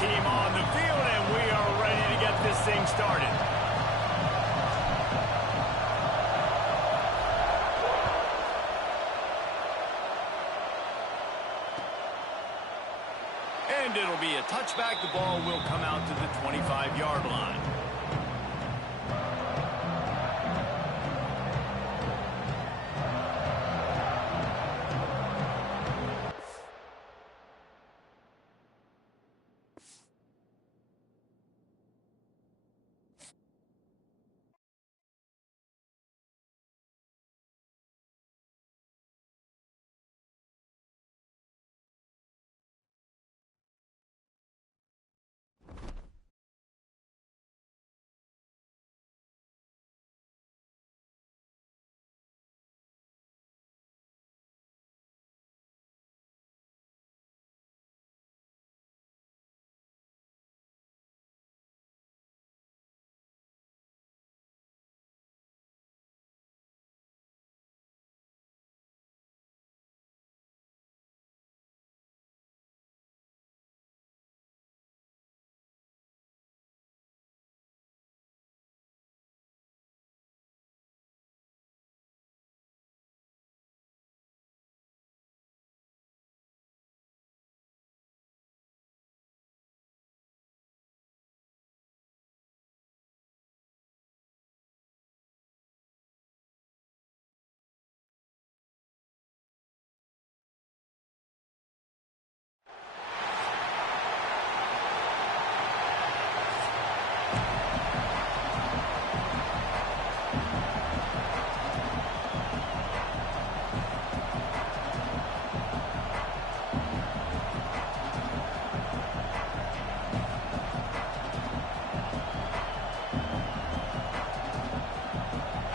team on the field, and we are ready to get this thing started. And it'll be a touchback. The ball will come out to the 25-yard line.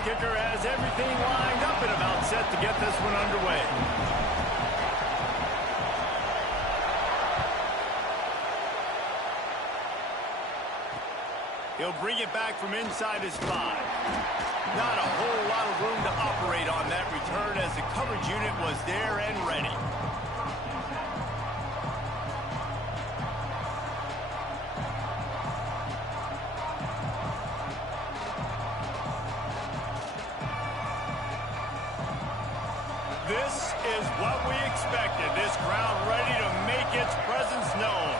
Kicker has everything lined up and about set to get this one underway. He'll bring it back from inside his 5. Not a whole lot of room to operate on that return as the coverage unit was there and ready. This is what we expected. This crowd ready to make its presence known.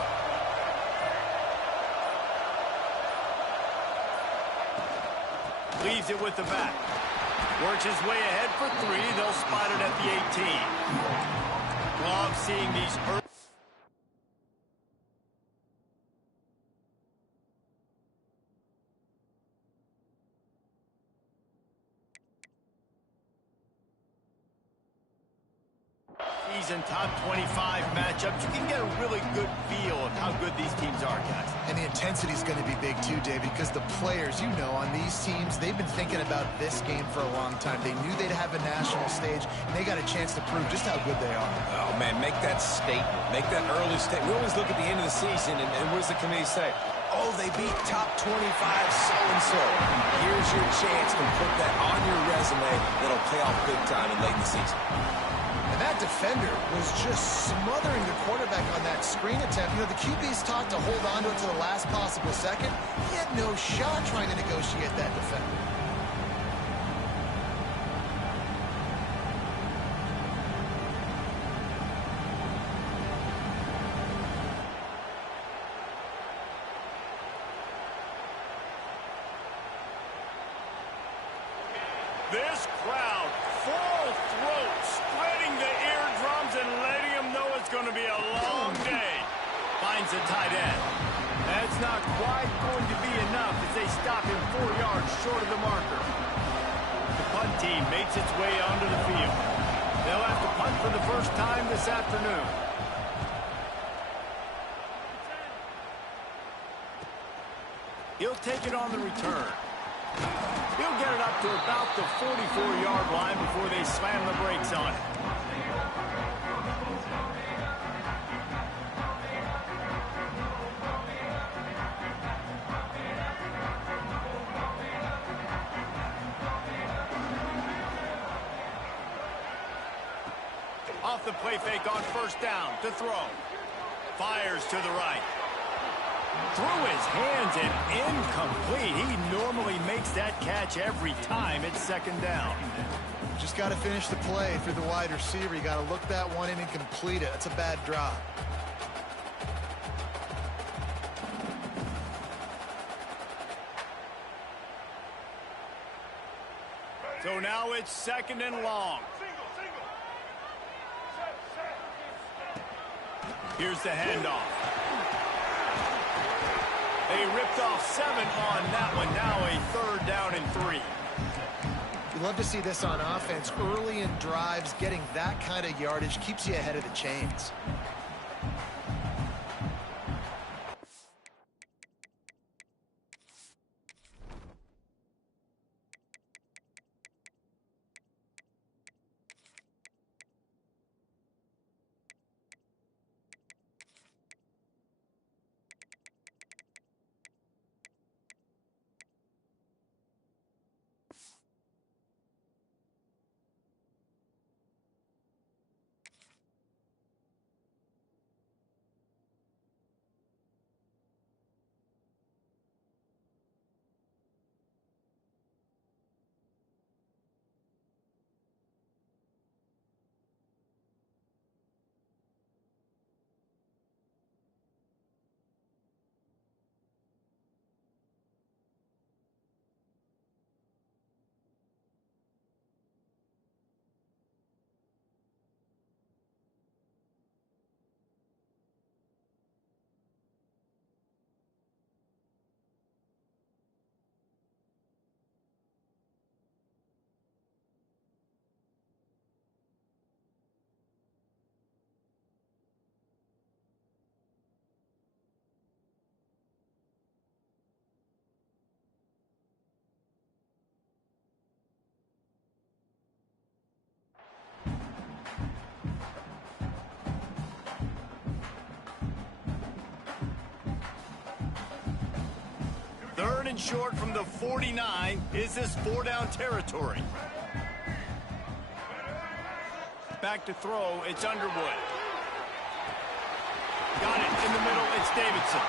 Leaves it with the back. Works his way ahead for 3. They'll spot it at the 18. Love seeing these early. And top 25 matchups, you can get a really good feel of how good these teams are, guys. And the intensity is going to be big too, David, because the players, you know, on these teams, they've been thinking about this game for a long time. They knew they'd have a national stage, and they got a chance to prove just how good they are. Oh, man, make that statement. Make that early statement. We always look at the end of the season, and what does the committee say? Oh, they beat top 25 so-and-so. Here's your chance to put that on your resume that'll pay off big time in late in the season. And that defender was just smothering the quarterback on that screen attempt. You know, the QB's taught to hold on to it to the last possible second. He had no shot trying to negotiate that defender. This crowd, full throat, spreading the eardrums and letting them know it's going to be a long day. Finds a tight end. That's not quite going to be enough as they stop him 4 yards short of the marker. The punt team makes its way onto the field. They'll have to punt for the first time this afternoon. He'll take it on the return. He'll get it up to about the 44-yard line before they slam the brakes on it. Off the play fake on first down to throw. Fires to the right. through his hands and incomplete. He normally makes that catch every time. It's second down. Just got to finish the play through the wide receiver. You got to look that one in and complete it. That's a bad drop. So now it's second and long. Here's the handoff. They ripped off 7 on that one. Now a third down and 3. You love to see this on offense. Early in drives, getting that kind of yardage keeps you ahead of the chains. Third and short from the 49. Is this 4-down territory? Back to throw. It's Underwood. Got it in the middle. It's Davidson.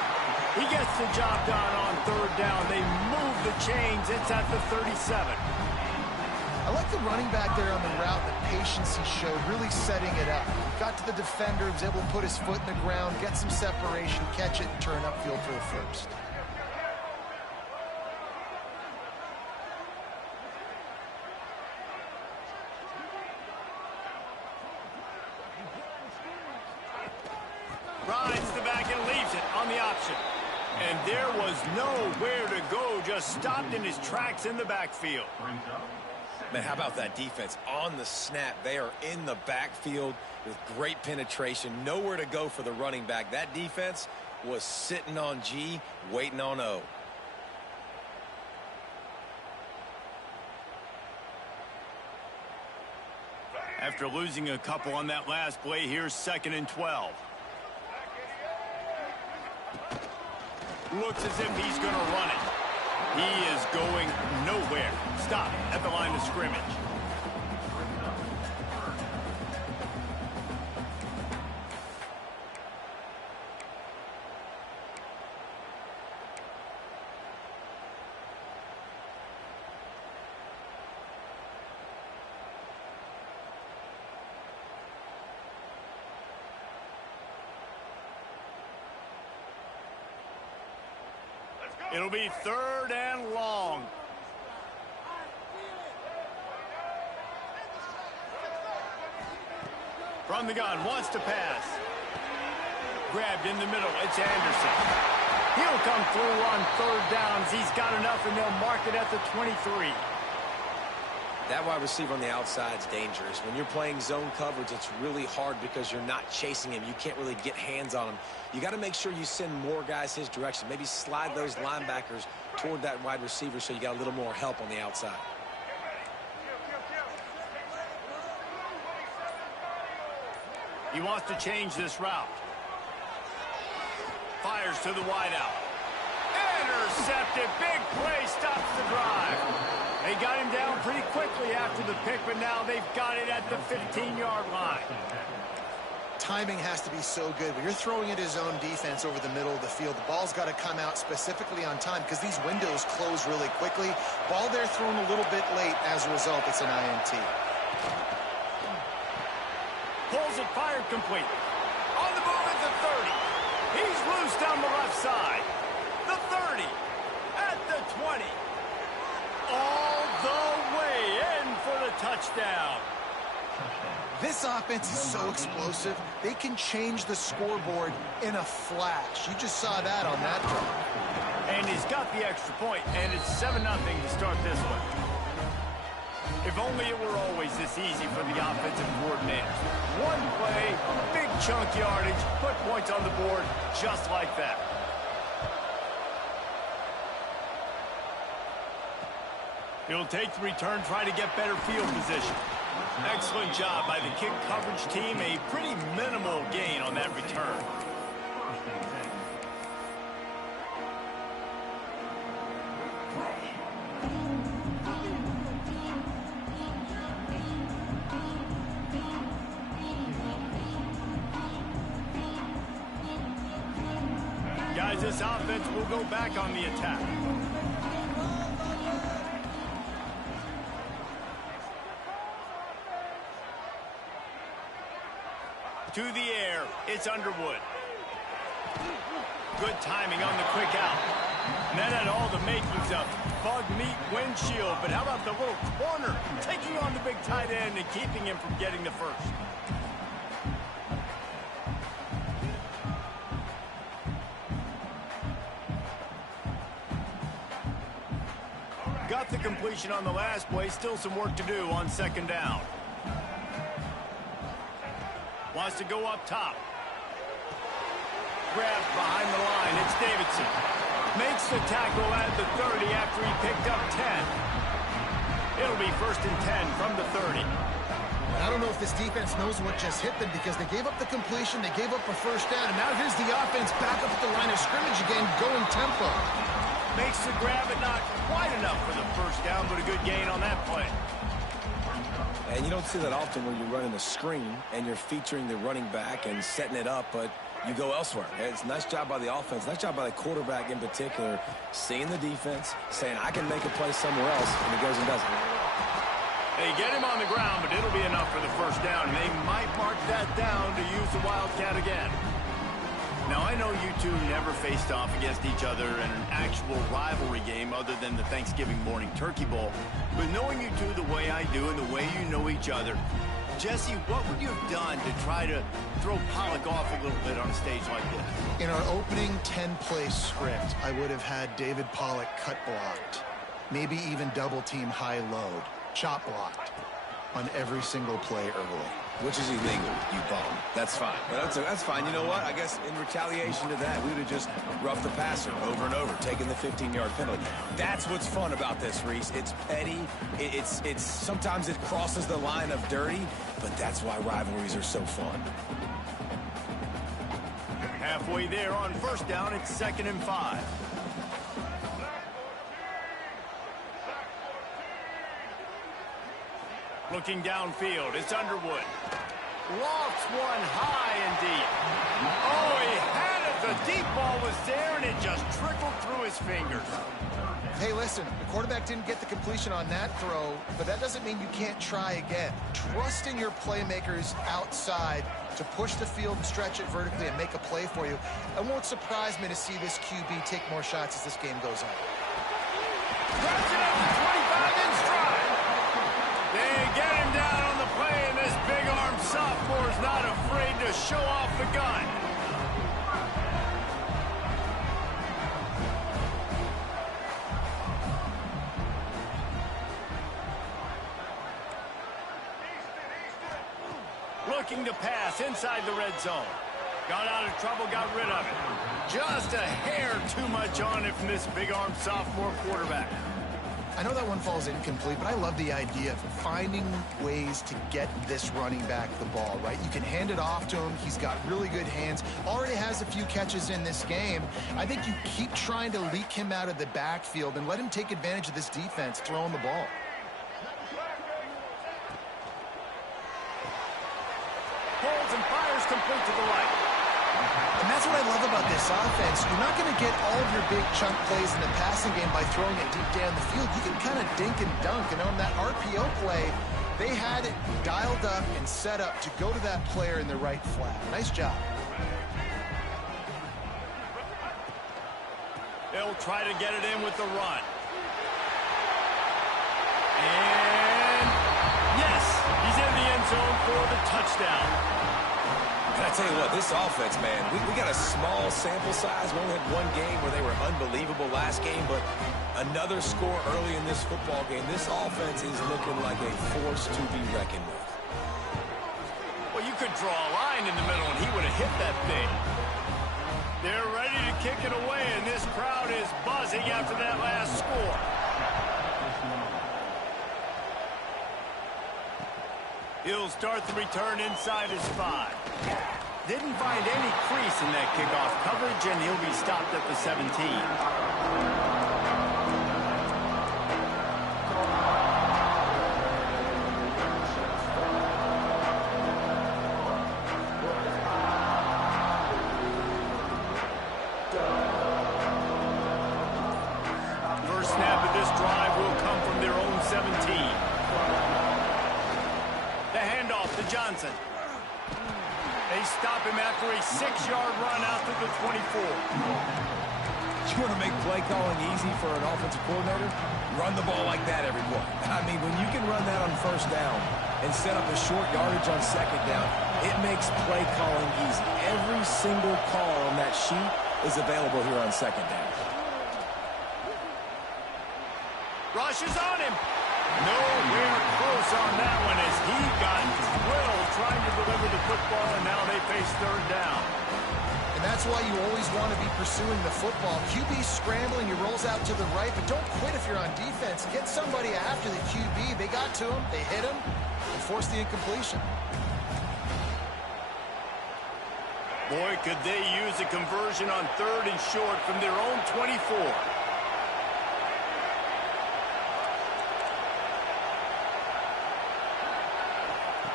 He gets the job done on third down. They move the chains. It's at the 37. I like the running back there on the route, the patience he showed, really setting it up. Got to the defender, was able to put his foot in the ground, get some separation, catch it, and turn upfield for the first. Rides the back and leaves it on the option. And there was nowhere to go, just stopped in his tracks in the backfield. Man, how about that defense? On the snap, they are in the backfield with great penetration. Nowhere to go for the running back. That defense was sitting on G, waiting on O. After losing a couple on that last play, here's second and 12. Looks as if he's going to run it. He is going nowhere. Stop at the line of scrimmage. It'll be third and long. From the gun, wants to pass. Grabbed in the middle, it's Anderson. He'll come through on third downs. He's got enough, and they'll mark it at the 23. That wide receiver on the outside is dangerous. When you're playing zone coverage, it's really hard because you're not chasing him. You can't really get hands on him. You got to make sure you send more guys his direction. Maybe slide those linebackers toward that wide receiver so you got a little more help on the outside. He wants to change this route. Fires to the wideout. Intercepted. Big play stops the drive. They got him down pretty quickly after the pick, but now they've got it at the 15-yard line. timing has to be so good. When you're throwing at his own defense over the middle of the field, the ball's got to come out specifically on time because these windows close really quickly. Ball there thrown a little bit late. As a result, it's an INT. Pulls it, fired complete. On the move at the 30. He's loose down the left side. The 30. At the 20. All the way in for the touchdown. This offense is so explosive, they can change the scoreboard in a flash. You just saw that on that drive. And he's got the extra point, and it's 7-0 to start this one. If only it were always this easy for the offensive coordinators. One play, big chunk yardage, put points on the board just like that. He'll take the return, try to get better field position. Excellent job by the kick coverage team. A pretty minimal gain on that return. Guys, this offense will go back on the attack. To the air, it's Underwood. Good timing on the quick out. And that had all the makings of bug meat windshield, but how about the little corner taking on the big tight end and keeping him from getting the first? Got the completion on the last play, still some work to do on second down. Wants to go up top. Grabs behind the line. It's Davidson. Makes the tackle at the 30 after he picked up 10. It'll be 1st and 10 from the 30. I don't know if this defense knows what just hit them because they gave up the completion, they gave up a first down, and now here's the offense back up at the line of scrimmage again, going tempo. Makes the grab, but not quite enough for the first down, but a good gain on that play. And you don't see that often when you're running a screen and you're featuring the running back and setting it up, but you go elsewhere. It's a nice job by the offense, nice job by the quarterback in particular, seeing the defense, saying, I can make a play somewhere else, and he goes and does it. They get him on the ground, but it'll be enough for the first down. They might mark that down to use the Wildcat again. Now, I know you two never faced off against each other in an actual rivalry game other than the Thanksgiving morning turkey bowl. But knowing you two the way I do and the way you know each other, Jesse, what would you have done to try to throw Pollock off a little bit on a stage like this? In our opening 10-play script, I would have had David Pollock cut blocked, maybe even double team high load, chop blocked on every single play early. Which is illegal, you bum. That's fine. But that's fine. You know what? I guess in retaliation to that, we would have just roughed the passer over and over, taking the 15-yard penalty. That's what's fun about this, Reese. It's petty. It's sometimes it crosses the line of dirty, but that's why rivalries are so fun. Halfway there on first down, it's 2nd and 5. Looking downfield, it's Underwood. Lofts one high and deep. Oh, he had it. The deep ball was there, and it just trickled through his fingers. Hey, listen, the quarterback didn't get the completion on that throw, but that doesn't mean you can't try again. Trust in your playmakers outside to push the field and stretch it vertically and make a play for you. It won't surprise me to see this QB take more shots as this game goes on. Grabs it up to 25 in stride. They get him down on the play, and this big-armed sophomore's not afraid to show off the gun. Looking to pass inside the red zone. Got out of trouble, got rid of it. Just a hair too much on it from this big-armed sophomore quarterback. I know that one falls incomplete, but I love the idea of finding ways to get this running back the ball, right? You can hand it off to him. He's got really good hands. Already has a few catches in this game. I think you keep trying to leak him out of the backfield and let him take advantage of this defense throwing the ball. Holds and fires complete to the right. And that's what I love about this offense. You're not going to get all of your big chunk plays in the passing game by throwing it deep down the field. You can kind of dink and dunk. And on that RPO play, they had it dialed up and set up to go to that player in the right flat. Nice job. They'll try to get it in with the run. And yes, he's in the end zone for the touchdown. And I tell you what, this offense, man, we got a small sample size. We only had one game where they were unbelievable last game, but another score early in this football game. This offense is looking like a force to be reckoned with. Well, you could draw a line in the middle, and he would have hit that thing. They're ready to kick it away, and this crowd is buzzing after that last score. He'll start the return inside his 5. Didn't find any crease in that kickoff coverage, and he'll be stopped at the 17. First snap of this drive will come from their own 17. The handoff to Johnson. They stop him after a 6-yard run out to the 24. You want to make play calling easy for an offensive coordinator? Run the ball like that every play. I mean, when you can run that on first down and set up a short yardage on second down, it makes play calling easy. Every single call on that sheet is available here on second down. Rush is on him. Nowhere close on that one as he got drilled trying to deliver the football, and now they face third down. And that's why you always want to be pursuing the football. QB scrambling, he rolls out to the right, but don't quit if you're on defense. Get somebody after the QB. They got to him, they hit him, and forced the incompletion. Boy, could they use a conversion on 3rd and short from their own 24.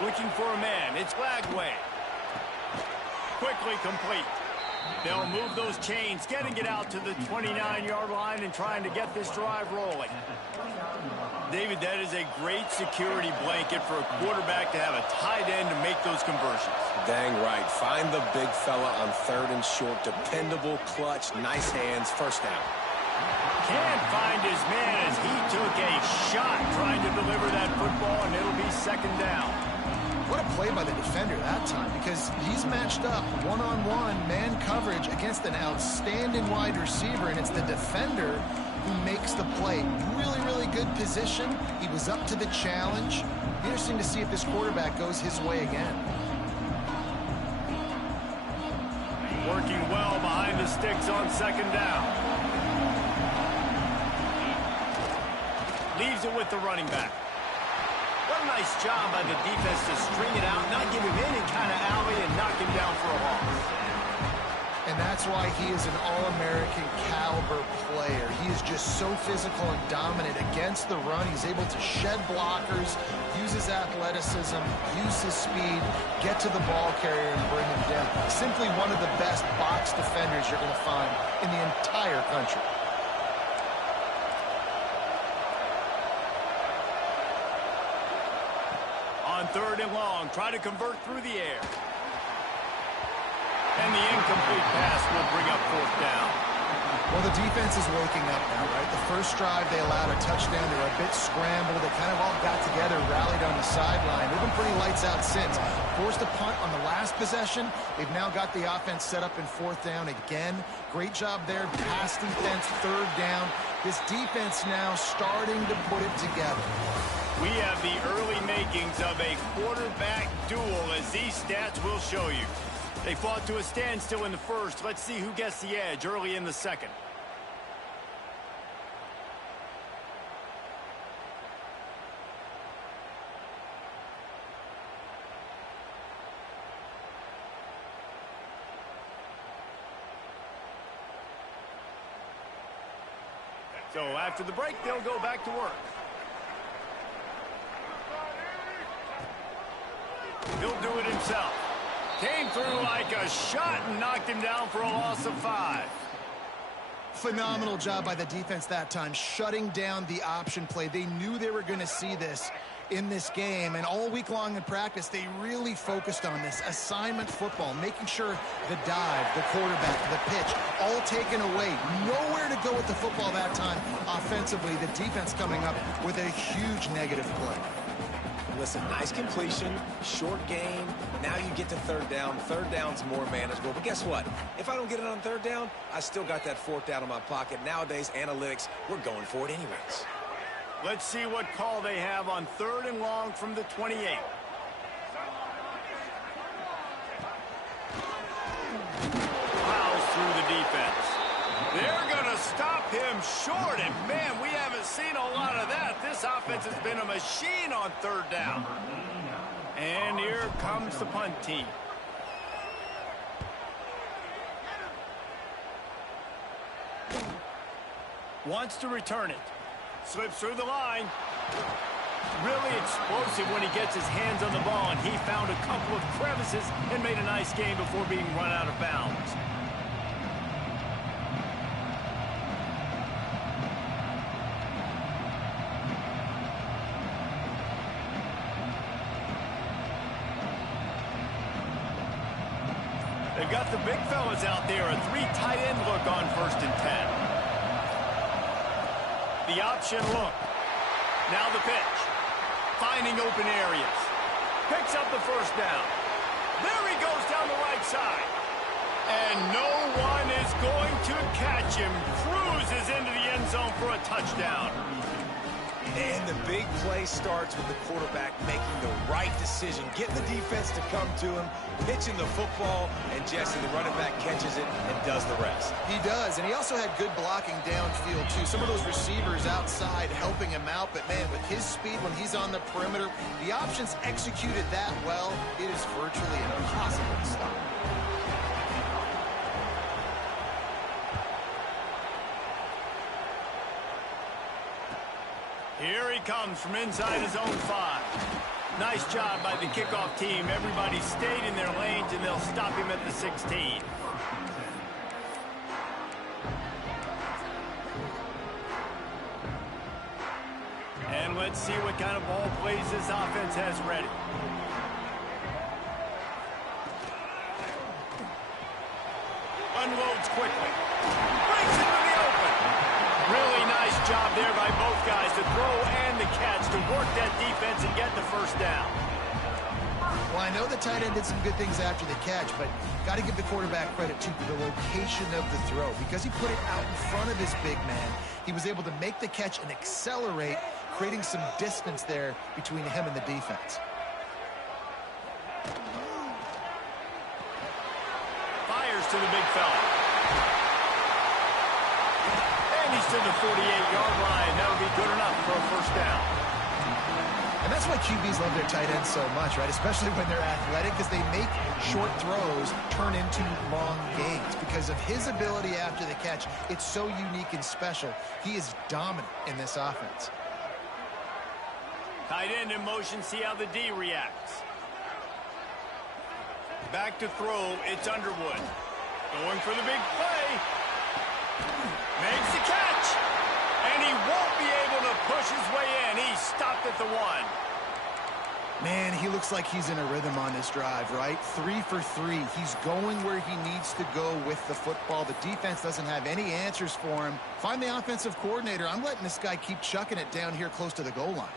Looking for a man. It's Lagway. Quickly complete. They'll move those chains, getting it out to the 29-yard line and trying to get this drive rolling. David, that is a great security blanket for a quarterback to have a tight end to make those conversions. Dang right. Find the big fella on 3rd and short. Dependable, clutch, nice hands, first down. Can't find his man as he took a shot trying to deliver that football, and it'll be second down. What a play by the defender that time, because he's matched up one-on-one man coverage against an outstanding wide receiver, and it's the defender who makes the play. Really, really good position. He was up to the challenge. Interesting to see if this quarterback goes his way again. Working well behind the sticks on second down. Leaves it with the running back. What a nice job by the defense to string it out, not give him any kind of alley, and knock him down for a loss. And that's why he is an All-American caliber player. He is just so physical and dominant against the run. He's able to shed blockers, use his athleticism, use his speed, get to the ball carrier and bring him down. Simply one of the best box defenders you're going to find in the entire country. On 3rd and long, try to convert through the air. And the incomplete pass will bring up 4th down. Well, the defense is waking up now, right? The first drive, they allowed a touchdown. They were a bit scrambled. They kind of all got together, rallied on the sideline. They've been pretty lights out since. Forced a punt on the last possession. They've now got the offense set up in 4th down again. Great job there. Pass defense, 3rd down. This defense now starting to put it together. We have the early makings of a quarterback duel, as these stats will show you. They fought to a standstill in the first. Let's see who gets the edge early in the second. So after the break, they'll go back to work. He'll do it himself. Came through like a shot and knocked him down for a loss of 5. Phenomenal job by the defense that time, shutting down the option play. They knew they were going to see this in this game, and all week long in practice, they really focused on this assignment football, making sure the dive, the quarterback, the pitch, all taken away. Nowhere to go with the football that time offensively. The defense coming up with a huge negative play. Listen, nice completion, short game. Now you get to third down. Third down's more manageable. But guess what? If I don't get it on third down, I still got that fourth down in my pocket. Nowadays, analytics, we're going for it anyways. Let's see what call they have on 3rd and long from the 28. Fouls through the defense. They're going to stop him short, and man, we haven't seen a lot of that. This offense has been a machine on 3rd down. And here comes the punt team. Wants to return it. Slips through the line. Really explosive when he gets his hands on the ball, and he found a couple of crevices and made a nice game before being run out of bounds. They've got the big fellas out there, a 3 tight end look on 1st and 10. The option look. Now the pitch. Finding open areas. Picks up the 1st down. There he goes down the right side. And no one is going to catch him. Cruises into the end zone for a touchdown. And the big play starts with the quarterback making the right decision, getting the defense to come to him, pitching the football, and Jesse, the running back, catches it and does the rest. He does, and he also had good blocking downfield, too. Some of those receivers outside helping him out, but, man, with his speed when he's on the perimeter, the options executed that well, it is virtually impossible to stop. Here he comes from inside his own 5. Nice job by the kickoff team. Everybody stayed in their lanes, and they'll stop him at the 16. And let's see what kind of ball plays this offense has ready. Unloads quickly. Brings it to the open. Really nice job there by both guys to throw and the catch to work that defense and get the 1st down. Well, I know the tight end did some good things after the catch, but got to give the quarterback credit to the location of the throw. Because he put it out in front of his big man, he was able to make the catch and accelerate, creating some distance there between him and the defense. Fires to the big fella. He's to the 48-yard line. That'll be good enough for a 1st down. And that's why QBs love their tight ends so much, right? Especially when they're athletic, because they make short throws turn into long gains. Because of his ability after the catch, it's so unique and special. He is dominant in this offense. Tight end in motion, see how the D reacts. Back to throw, it's Underwood. Going for the big play. Makes the catch, and he won't be able to push his way in. He's stopped at the 1. Man, he looks like he's in a rhythm on this drive, right? 3 for 3. He's going where he needs to go with the football. The defense doesn't have any answers for him. Find the offensive coordinator. I'm letting this guy keep chucking it down here close to the goal line.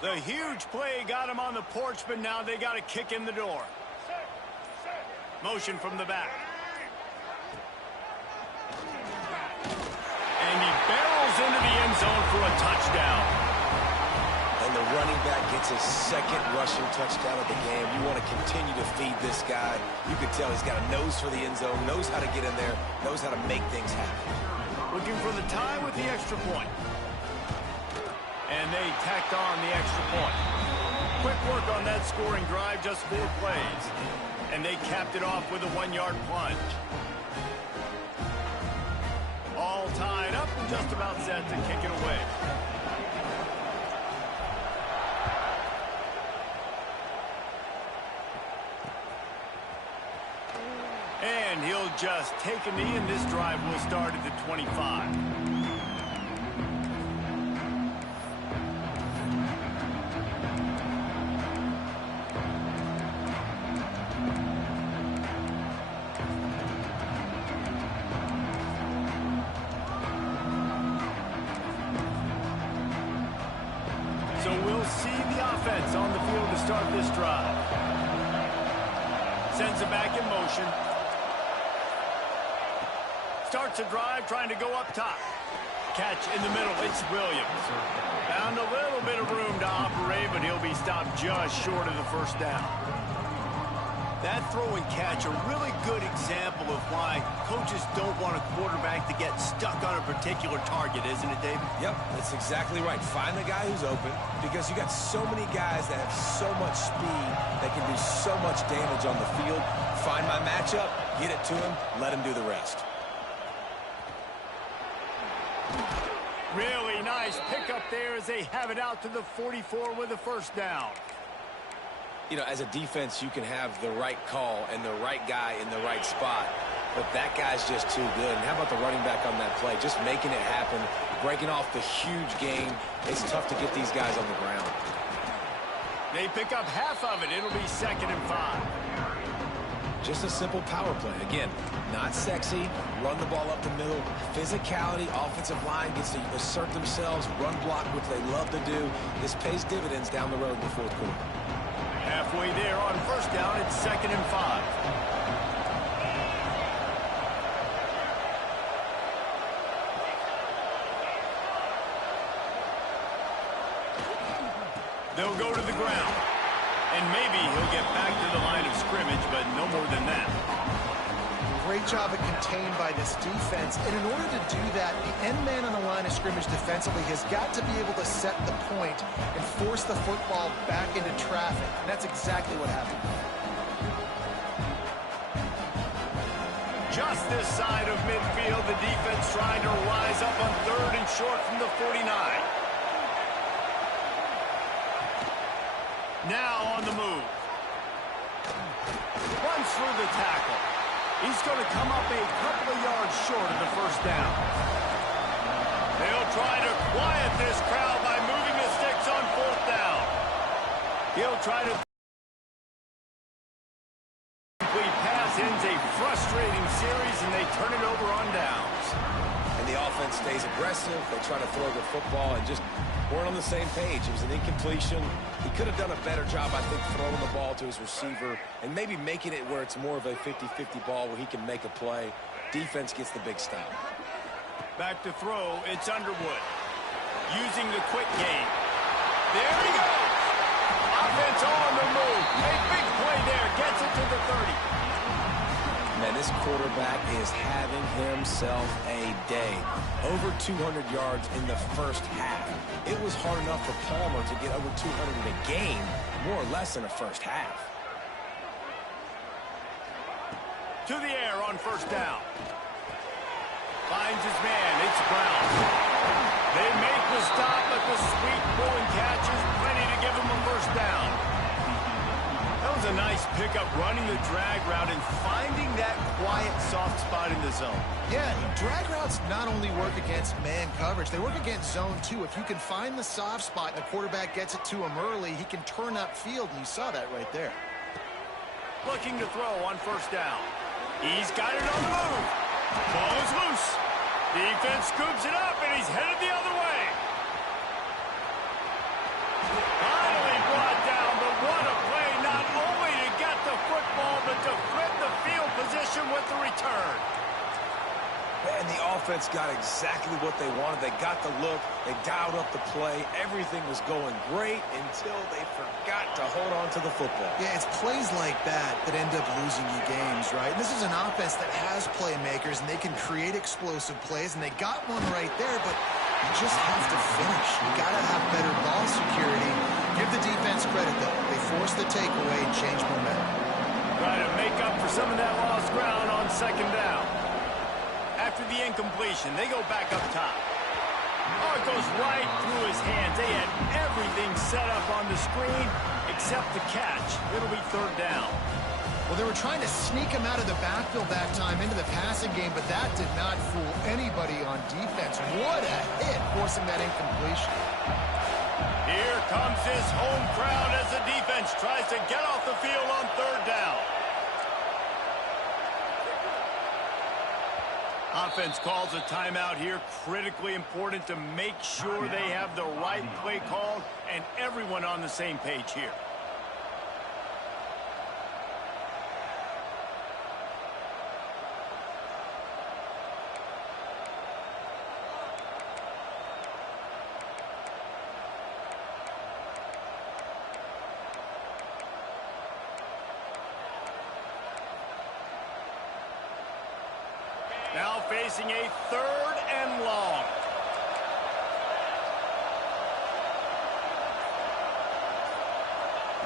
The huge play got him on the porch, but now they got to kick in the door. Motion from the back. And he barrels into the end zone for a touchdown. And the running back gets his 2nd rushing touchdown of the game. You want to continue to feed this guy. You can tell he's got a nose for the end zone, knows how to get in there, knows how to make things happen. Looking for the tie with the extra point. And they tacked on the extra point. Quick work on that scoring drive, just 4 plays. And they capped it off with a 1-yard plunge. All tied up and just about set to kick it away. he'll just take a knee, and this drive will start at the 25. So we'll see the offense on the field to start this drive. Sends it back in motion. Starts a drive trying to go up top. Catch in the middle. It's Williams. Found a little bit of room to operate, but he'll be stopped just short of the first down. That throw and catch, a really good example of why coaches don't want a quarterback to get stuck on a particular target, isn't it, David? Yep, that's exactly right. Find the guy who's open, because you got so many guys that have so much speed that can do so much damage on the field. Find my matchup, get it to him, let him do the rest. Really nice pickup there as they have it out to the 44 with a first down. You know, as a defense, you can have the right call and the right guy in the right spot, but that guy's just too good. And how about the running back on that play? Just making it happen, breaking off the huge game. It's tough to get these guys on the ground. They pick up half of it. It'll be 2nd and 5. Just a simple power play. Again, not sexy, run the ball up the middle. Physicality, offensive line gets to assert themselves, run block, which they love to do. This pays dividends down the road in the fourth quarter. Halfway there on first down, it's 2nd and 5. They'll go to the ground. And maybe he'll get back to the line of scrimmage, but no more than that. Great job at contained by this defense. And in order to do that, the end man on the line of scrimmage defensively has got to be able to set the point and force the football back into traffic. And that's exactly what happened. Just this side of midfield, the defense trying to rise up on 3rd and short from the 49. Now on the move. Runs through the tackle. He's going to come up a couple of yards short of the first down. They'll try to quiet this crowd by moving the sticks on 4th down. He'll try to complete pass, ends a frustrating series, and they turn it over on downs. And the offense stays aggressive. They try to throw the football and just weren't on the same page. It was an incompletion. He could have done a better job, I think, throwing the ball to his receiver and maybe making it where it's more of a 50-50 ball where he can make a play. Defense gets the big stop. Back to throw, it's Underwood. Using the quick game. There he goes. Offense on the move. A big play there. Gets it to the 30. Man, this quarterback is having himself a day. Over 200 yards in the first half. It was hard enough for Palmer to get over 200 in a game, more or less in the first half. To the air on first down. Finds his man. It's Brown. They make the stop, but the sweet pull and catch is plenty to give him a first down. That was a nice pickup, running the drag route and finding that quiet, soft spot in the zone. Yeah, drag routes not only work against man coverage, they work against zone too. If you can find the soft spot and the quarterback gets it to him early, he can turn upfield, and you saw that right there. Looking to throw on first down. He's got it on the move. Ball is loose. Defense scoops it up, and he's headed the other way. Finally brought down, but what a play, not only to get the football, but to flip the field position with the return. And the offense got exactly what they wanted. They got the look. They dialed up the play. Everything was going great until they forgot to hold on to the football. Yeah, it's plays like that that end up losing you games, right? And this is an offense that has playmakers, and they can create explosive plays, and they got one right there, but you just have to finish. You got to have better ball security. Give the defense credit, though. They forced the takeaway and changed momentum. Try to make up for some of that lost ground on second down. After the incompletion, they go back up top. Oh, it goes right through his hands. They had everything set up on the screen except the catch. It'll be third down. Well, they were trying to sneak him out of the backfield that time into the passing game, but that did not fool anybody on defense. What a hit, forcing that incompletion. Here comes his home crowd as the defense tries to get off the field on third down. Offense calls a timeout here. Critically important to make sure they have the right play called and everyone on the same page here. Now facing a 3rd and long.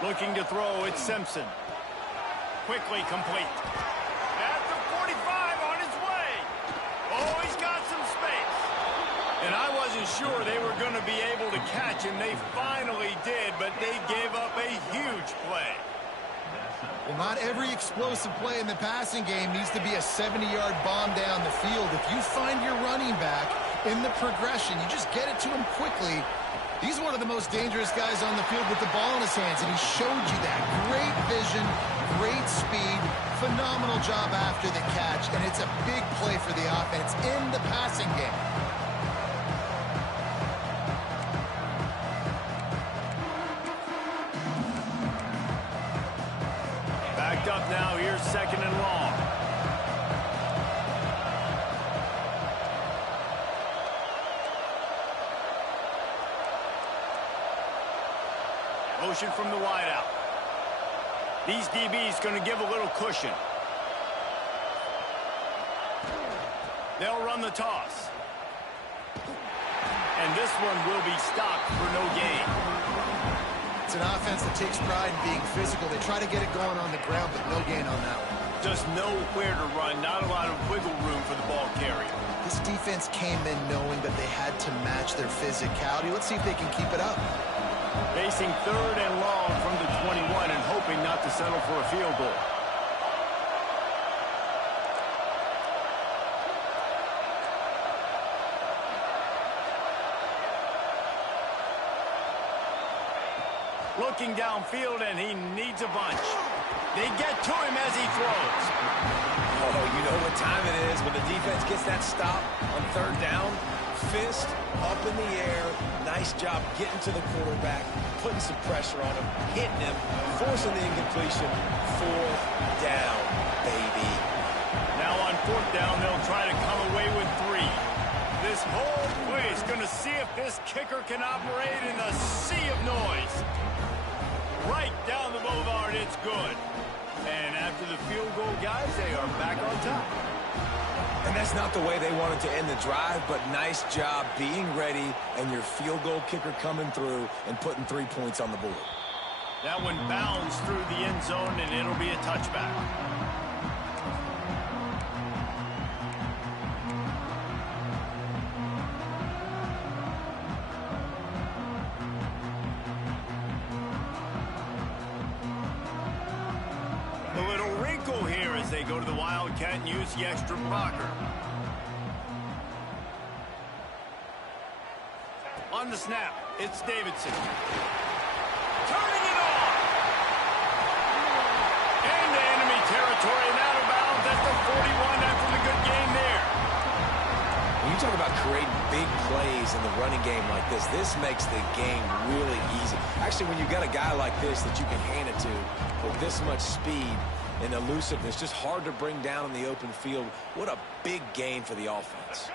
Looking to throw, it's Simpson. Quickly complete. At the 45 on his way. Oh, he's got some space. And I wasn't sure they were going to be able to catch him. They finally did, but they gave up a huge play. Well, not every explosive play in the passing game needs to be a 70-yard bomb down the field. If you find your running back in the progression, you just get it to him quickly. He's one of the most dangerous guys on the field with the ball in his hands, and he showed you that. Great vision, great speed, phenomenal job after the catch, and it's a big play for the offense in the passing game. Backed up now, here's 2nd and long. Motion from the wideout. These DBs going to give a little cushion. They'll run the toss. And this one will be stopped for no gain. It's an offense that takes pride in being physical. They try to get it going on the ground, but no gain on that one. Just nowhere to run, not a lot of wiggle room for the ball carrier. This defense came in knowing that they had to match their physicality. Let's see if they can keep it up. Facing 3rd and long from the 21 and hoping not to settle for a field goal. Looking downfield, and he needs a bunch. They get to him as he throws. Oh, you know what time it is when the defense gets that stop on 3rd down. Fist up in the air. Nice job getting to the quarterback, putting some pressure on him, hitting him, forcing the incompletion. 4th down, baby. Now on 4th down, they'll try to come away with 3. This whole play is going to see if this kicker can operate in a sea of noise. Right down the boulevard, it's good. And after the field goal, guys, they are back on top. And that's not the way they wanted to end the drive, but nice job being ready and your field goal kicker coming through and putting 3 points on the board. That one bounds through the end zone, and it'll be a touchback. They go to the Wildcat and use the extra blocker. On the snap, it's Davidson. Turning it on! Into enemy territory and out of bounds at the 41 after the good game there. When you talk about creating big plays in the running game like this makes the game really easy. Actually, when you've got a guy like this that you can hand it to with this much speed and elusiveness, just hard to bring down in the open field. What a big gain for the offense.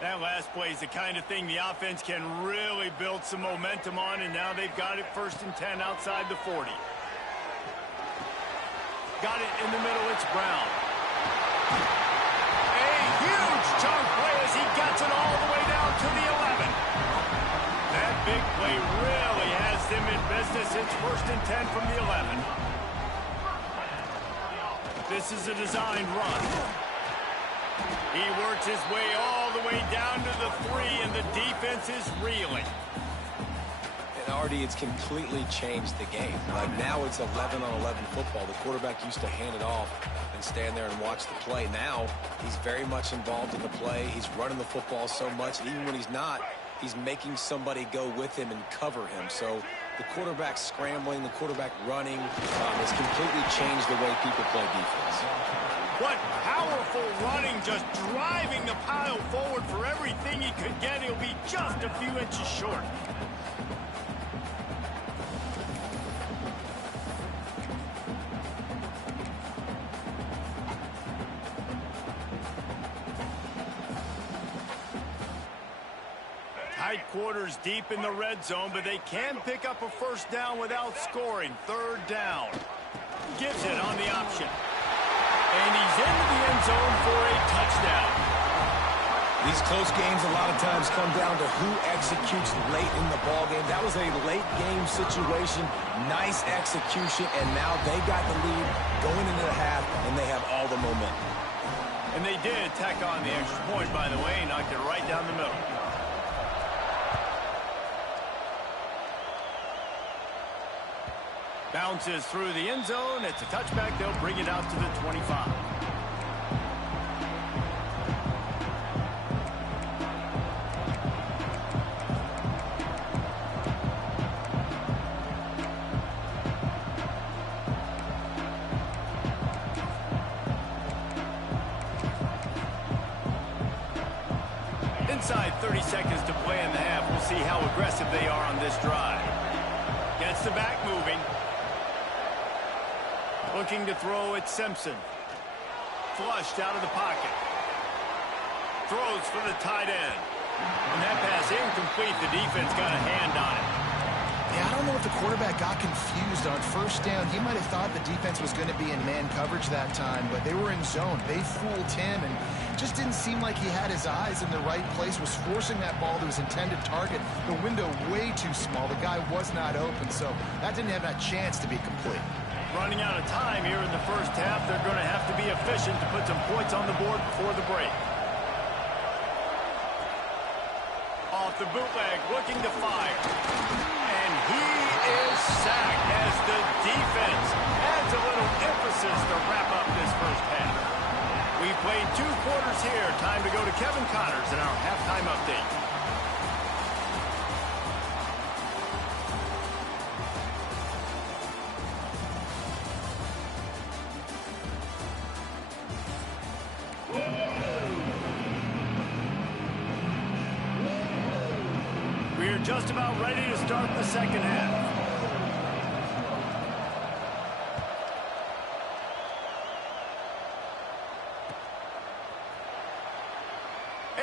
That last play is the kind of thing the offense can really build some momentum on, and now they've got it 1st and 10 outside the 40. Got it in the middle, it's Brown. A huge chunk play as he gets it all the way down to the 11. That big play really has them in business. It's 1st and 10 from the 11. This is a designed run. He works his way all the way down to the 3, and the defense is reeling. Artie, it's completely changed the game. Like now it's 11-on-11 football. The quarterback used to hand it off and stand there and watch the play. Now he's very much involved in the play. He's running the football so much. And even when he's not, he's making somebody go with him and cover him. So the quarterback scrambling, the quarterback running has completely changed the way people play defense. What powerful running, just driving the pile forward for everything he could get. He'll be just a few inches short. Tight quarters deep in the red zone, but they can pick up a first down without scoring. Third down. Gives it on the option. And he's into the end zone for a touchdown. These close games a lot of times come down to who executes late in the ball game. That was a late game situation. Nice execution, and now they got the lead going into the half, and they have all the momentum. And they did tack on the extra point, by the way, knocked it right down the middle. Bounces through the end zone. It's a touchback. They'll bring it out to the 25. Inside 30 seconds to play in the half. We'll see how aggressive they are on this drive. Gets the back moving. Looking to throw at Simpson. Flushed out of the pocket. Throws for the tight end. And that pass incomplete. The defense got a hand on it. Yeah, I don't know if the quarterback got confused on first down. He might have thought the defense was going to be in man coverage that time, but they were in zone. They fooled him and just didn't seem like he had his eyes in the right place, was forcing that ball to his intended target. The window way too small. The guy was not open, so that didn't have that chance to be complete. Running out of time here in the first half. They're going to have to be efficient to put some points on the board before the break. Off the bootleg, looking to fire. And he is sacked as the defense adds a little emphasis to wrap up this first half. We've played 2 quarters here. Time to go to Kevin Connors in our halftime update. We're just about ready to start the second half.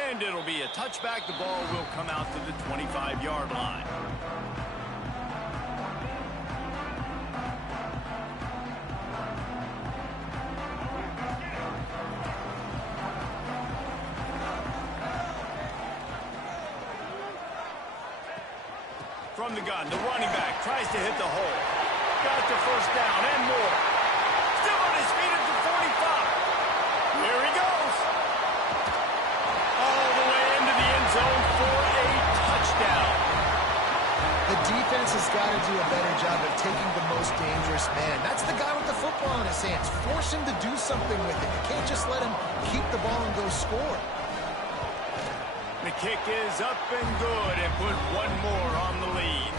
And it'll be a touchback. The ball will come out to the 25-yard line. From the gun, the running back tries to hit the hole. Got the first down and more. Still on his feet at the 45. Here he goes. All the way into the end zone for a touchdown. The defense has got to do a better job of taking the most dangerous man. That's the guy with the football in his hands. Force him to do something with it. You can't just let him keep the ball and go score. The kick is up and good and put one more on the lead.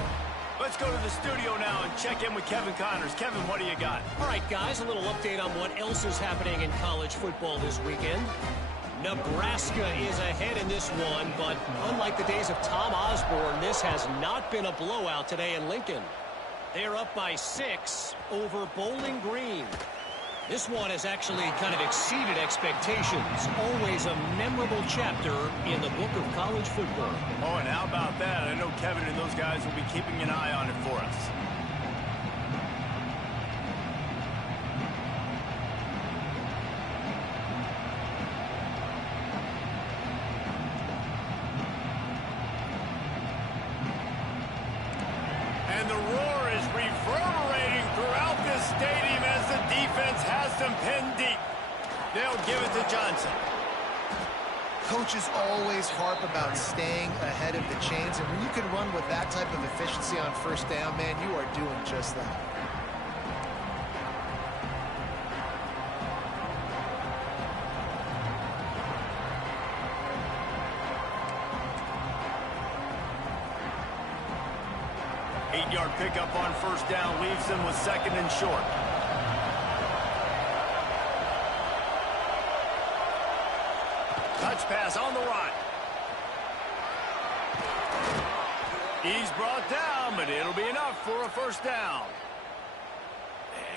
Let's go to the studio now and check in with Kevin Connors. Kevin, what do you got? All right, guys, a little update on what else is happening in college football this weekend. Nebraska is ahead in this one, but unlike the days of Tom Osborne, this has not been a blowout today in Lincoln. They're up by 6 over Bowling Green. This one has actually kind of exceeded expectations. Always a memorable chapter in the book of college football. Oh, and how about that? I know Kevin and those guys will be keeping an eye on it for us. And the roar is reverberating throughout this stadium as the defense has them pinned deep. They'll give it to Johnson. Coaches always harp about staying ahead of the chains, and when you can run with that type of efficiency on first down, man, you are doing just that. Eight-yard pickup on first down leaves them with second and short. Touch pass on the run. He's brought down, but it'll be enough for a first down.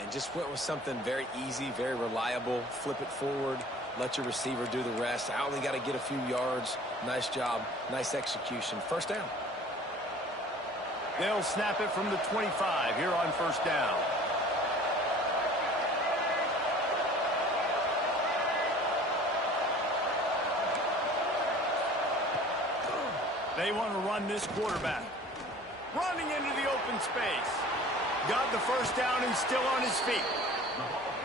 And just went with something very easy, very reliable. Flip it forward. Let your receiver do the rest. I only got to get a few yards. Nice job. Nice execution. First down. They'll snap it from the 25 here on first down. They want to run this quarterback. Running into the open space. Got the first down and still on his feet.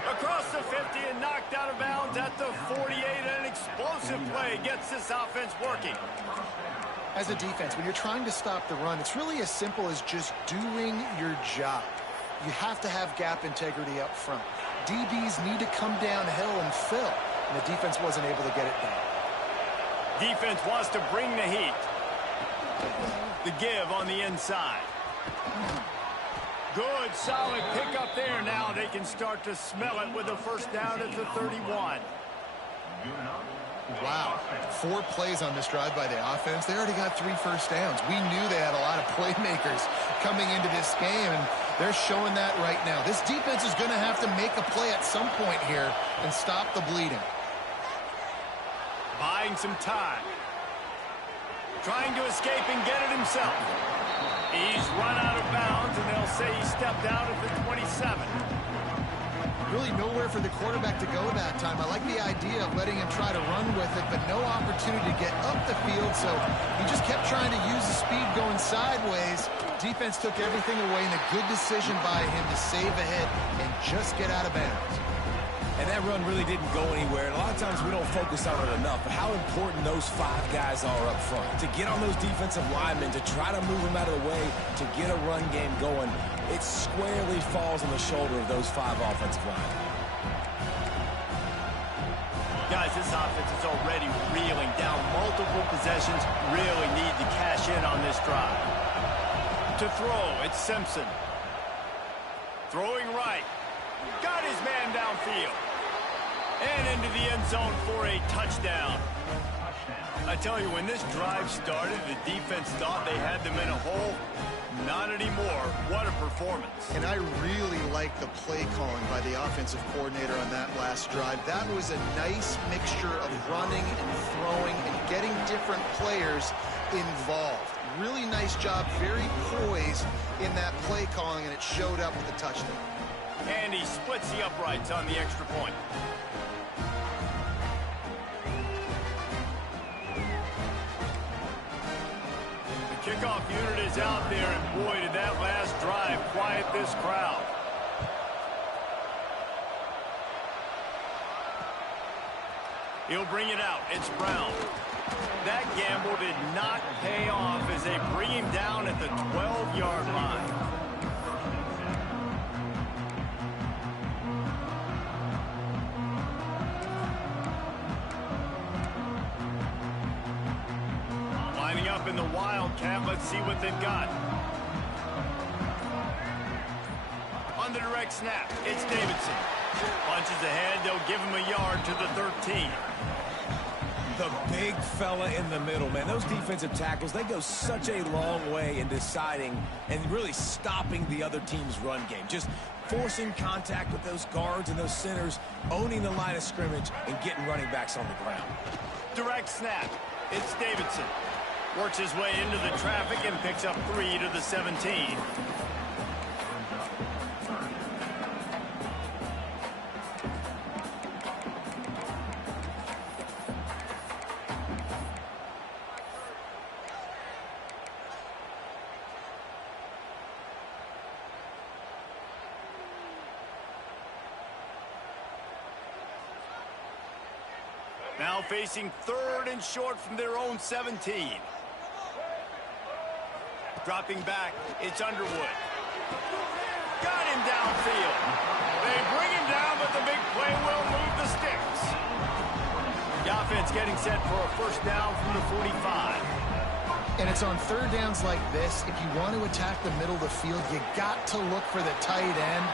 Across the 50 and knocked out of bounds at the 48. An explosive play gets this offense working. As a defense, when you're trying to stop the run, it's really as simple as just doing your job. You have to have gap integrity up front. DBs need to come downhill and fill, and the defense wasn't able to get it done. Defense wants to bring the heat. The give on the inside. Good, solid pickup there. Now they can start to smell it with a first down at the 31. Wow, 4 plays on this drive by the offense. They already got 3 first downs. We knew they had a lot of playmakers coming into this game, and they're showing that right now. This defense is going to have to make a play at some point here and stop the bleeding. Buying some time. Trying to escape and get it himself. He's run out of bounds, and they'll say he stepped out at the 27. Really nowhere for the quarterback to go that time. I like the idea of letting him try to run with it, but no opportunity to get up the field, so he just kept trying to use the speed going sideways. Defense took everything away, and a good decision by him to save ahead and just get out of bounds. And that run really didn't go anywhere. And a lot of times we don't focus on it enough. But how important those 5 guys are up front. To get on those defensive linemen, to try to move them out of the way, to get a run game going, it squarely falls on the shoulder of those 5 offensive linemen. Guys, this offense is already reeling down multiple possessions. Really need to cash in on this drive. To throw, it's Simpson. Throwing right. Got his man downfield. And into the end zone for a touchdown. I tell you, when this drive started, the defense thought they had them in a hole. Not anymore. What a performance. And I really like the play calling by the offensive coordinator on that last drive. That was a nice mixture of running and throwing and getting different players involved. Really nice job, very poised in that play calling, and it showed up with the touchdown. And he splits the uprights on the extra point. The kickoff unit is out there, and boy, did that last drive quiet this crowd. He'll bring it out. It's Brown. That gamble did not pay off as they bring him down at the 12-yard line. Lining up in the Wildcat. Let's see what they've got. On the direct snap, it's Davidson. Punches ahead. They'll give him a yard to the 13. The big fella in the middle, man. Those defensive tackles, they go such a long way in deciding and really stopping the other team's run game. Just forcing contact with those guards and those centers, owning the line of scrimmage, and getting running backs on the ground. Direct snap. It's Davidson. Works his way into the traffic and picks up 3 to the 17. Now now facing 3rd and short from their own 17. Dropping back, it's Underwood. Got him downfield. They bring him down, but the big play will move the sticks. The offense getting set for a first down from the 45. And it's on 3rd downs like this. If you want to attack the middle of the field, you got to look for the tight end.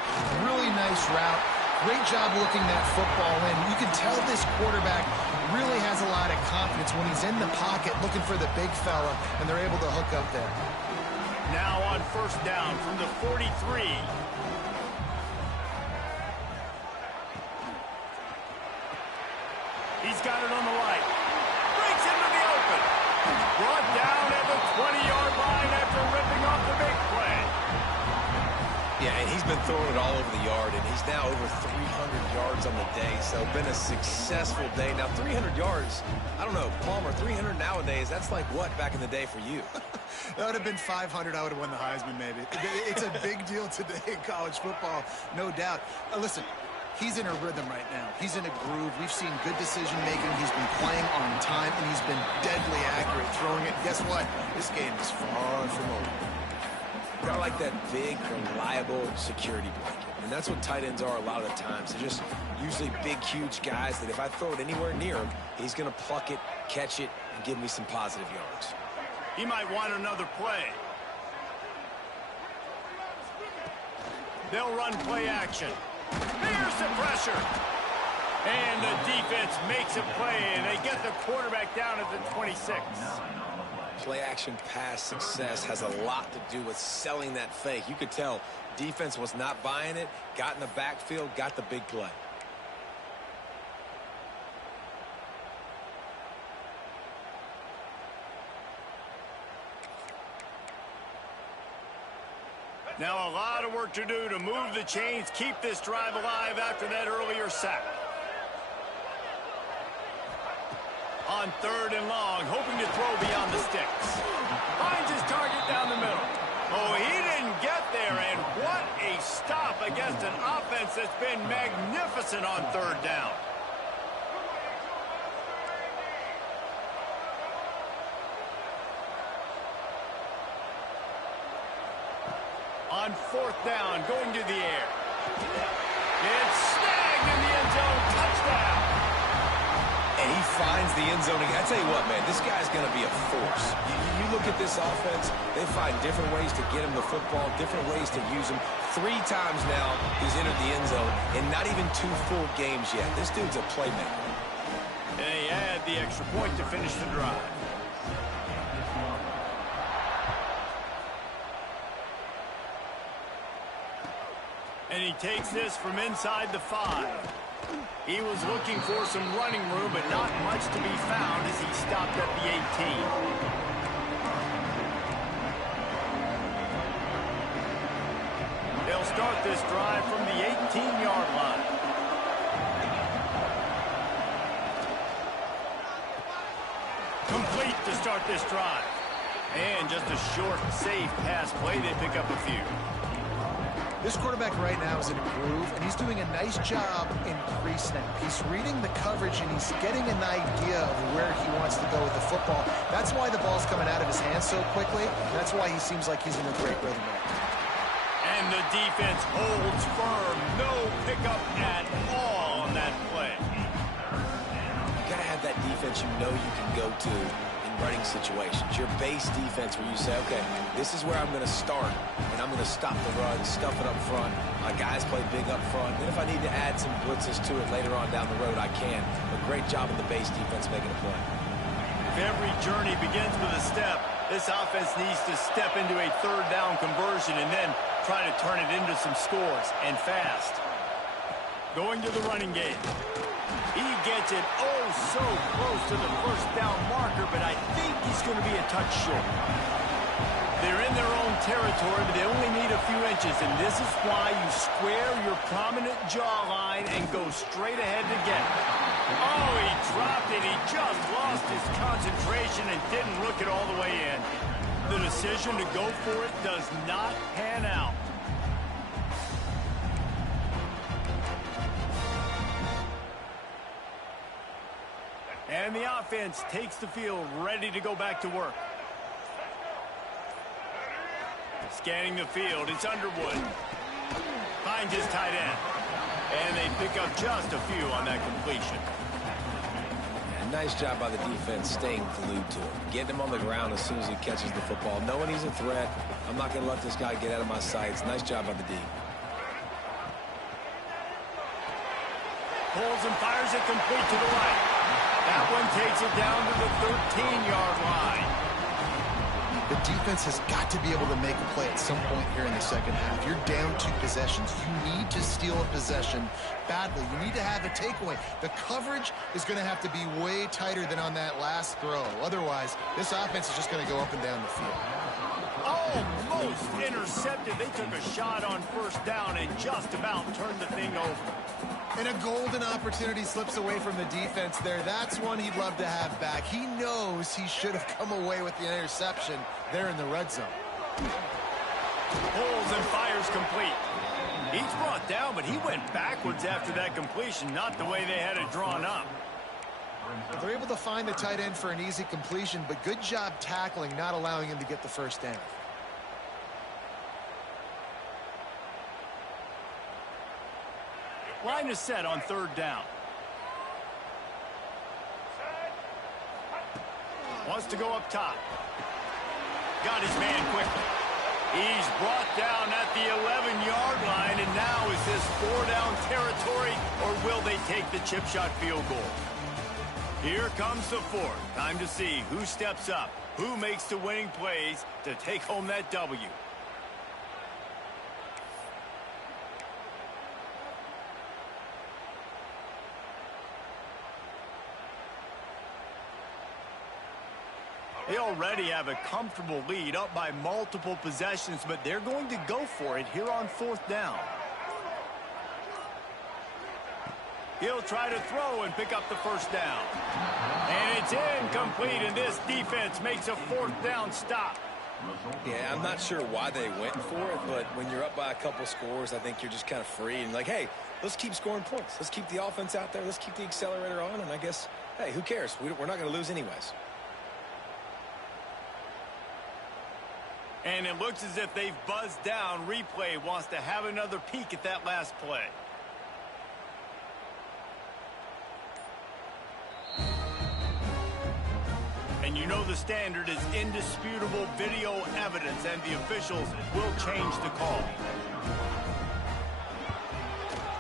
Really nice route. Great job looking that football in. You can tell this quarterback really has a lot of confidence when he's in the pocket looking for the big fella, and they're able to hook up there. Now on first down from the 43. He's got it on the right. Breaks into the open. Brought down at the 20-yard line after ripping off the big play. Yeah, and he's been throwing it all over the yard, and he's now over 300 yards on the day, so been a successful day. Now, 300 yards, I don't know, Palmer, 300 nowadays, that's like what back in the day for you? That would have been 500. I would have won the Heisman, maybe. It's a big deal today in college football, no doubt. Listen, he's in a rhythm right now. He's in a groove. We've seen good decision-making. He's been playing on time, and he's been deadly accurate throwing it. Guess what? This game is far from over. I like that big, reliable security blanket. And that's what tight ends are a lot of the times. They're just usually big, huge guys that if I throw it anywhere near him, he's going to pluck it, catch it, and give me some positive yards. He might want another play. They'll run play action. Here's the pressure. And the defense makes a play, and they get the quarterback down at the 26. Play-action pass success has a lot to do with selling that fake. You could tell defense was not buying it, got in the backfield, got the big play. Now a lot of work to do to move the chains, keep this drive alive after that earlier sack. On 3rd and long, hoping to throw beyond the sticks. Finds his target down the middle. Oh, he didn't get there, and what a stop against an offense that's been magnificent on 3rd down. On 4th down, going to the air. It's snagged in the end zone. Touchdown. And he finds the end zone. I tell you what, man, this guy's going to be a force. You look at this offense, they find different ways to get him the football, different ways to use him. 3 times now he's entered the end zone, and not even 2 full games yet. This dude's a playmaker. And he had the extra point to finish the drive. And he takes this from inside the 5. He was looking for some running room, but not much to be found as he stopped at the 18. They'll start this drive from the 18-yard line. Complete to start this drive. And just a short, safe pass play. They pick up a few. This quarterback right now is in a groove, and he's doing a nice job in pre-snap. He's reading the coverage, and he's getting an idea of where he wants to go with the football. That's why the ball's coming out of his hands so quickly. That's why he seems like he's in a great rhythm right now. And the defense holds firm. No pickup at all on that play. You got to have that defense you know you can go to in running situations. Your base defense where you say, okay, this is where I'm going to start, and I'm going to stop the run, stuff it up front. My guys play big up front. And if I need to add some blitzes to it later on down the road, I can. But great job in the base defense making a play. If every journey begins with a step, this offense needs to step into a 3rd down conversion and then try to turn it into some scores, and fast. Going to the running game. He gets it oh so close to the first down marker, but I think he's going to be a touch short. They're in their own territory, but they only need a few inches, and this is why you square your prominent jawline and go straight ahead to get it. Oh, he dropped it. He just lost his concentration and didn't look it all the way in. The decision to go for it does not pan out. And And the offense takes the field ready to go back to work. Scanning the field, it's Underwood. Finds his tight end. And they pick up just a few on that completion. Yeah, nice job by the defense staying glued to him. Getting him on the ground as soon as he catches the football. Knowing he's a threat. I'm not going to let this guy get out of my sights. Nice job by the D. Pulls and fires it complete to the right. That one takes it down to the 13-yard line. The defense has got to be able to make a play at some point here in the second half. You're down 2 possessions. You need to steal a possession badly. You need to have a takeaway. The coverage is going to have to be way tighter than on that last throw. Otherwise, this offense is just going to go up and down the field. Almost intercepted. They took a shot on first down and just about turned the thing over. And a golden opportunity slips away from the defense there. That's one he'd love to have back. He knows he should have come away with the interception there in the red zone. Pulls and fires complete. He's brought down, but he went backwards after that completion, not the way they had it drawn up. They're able to find the tight end for an easy completion, but good job tackling, not allowing him to get the first down. Line is set on third down. Wants to go up top. Got his man quickly. He's brought down at the 11-yard line, and now is this 4-down territory, or will they take the chip shot field goal? Here comes the fourth. Time to see who steps up, who makes the winning plays to take home that W. They already have a comfortable lead, up by multiple possessions, but they're going to go for it here on fourth down. He'll try to throw and pick up the first down. And it's incomplete, and this defense makes a fourth down stop. Yeah, I'm not sure why they went for it, but when you're up by a couple scores, I think you're just kind of free and like, hey, let's keep scoring points. Let's keep the offense out there. Let's keep the accelerator on, and I guess, hey, who cares? We're not going to lose anyways. And it looks as if they've buzzed down. Replay wants to have another peek at that last play. And you know the standard is indisputable video evidence, and the officials will change the call.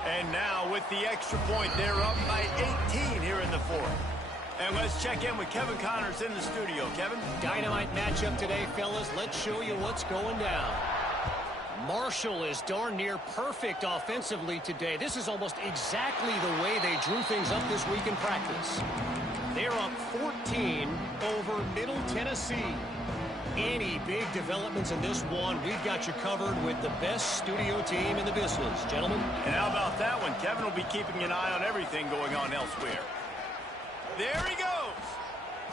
And now with the extra point, they're up by 18 here in the fourth. And let's check in with Kevin Connors in the studio. Kevin? Dynamite matchup today, fellas. Let's show you what's going down. Marshall is darn near perfect offensively today. This is almost exactly the way they drew things up this week in practice. They're up 14 over Middle Tennessee. Any big developments in this one, we've got you covered with the best studio team in the business, gentlemen. And how about that one? Kevin will be keeping an eye on everything going on elsewhere. There he goes.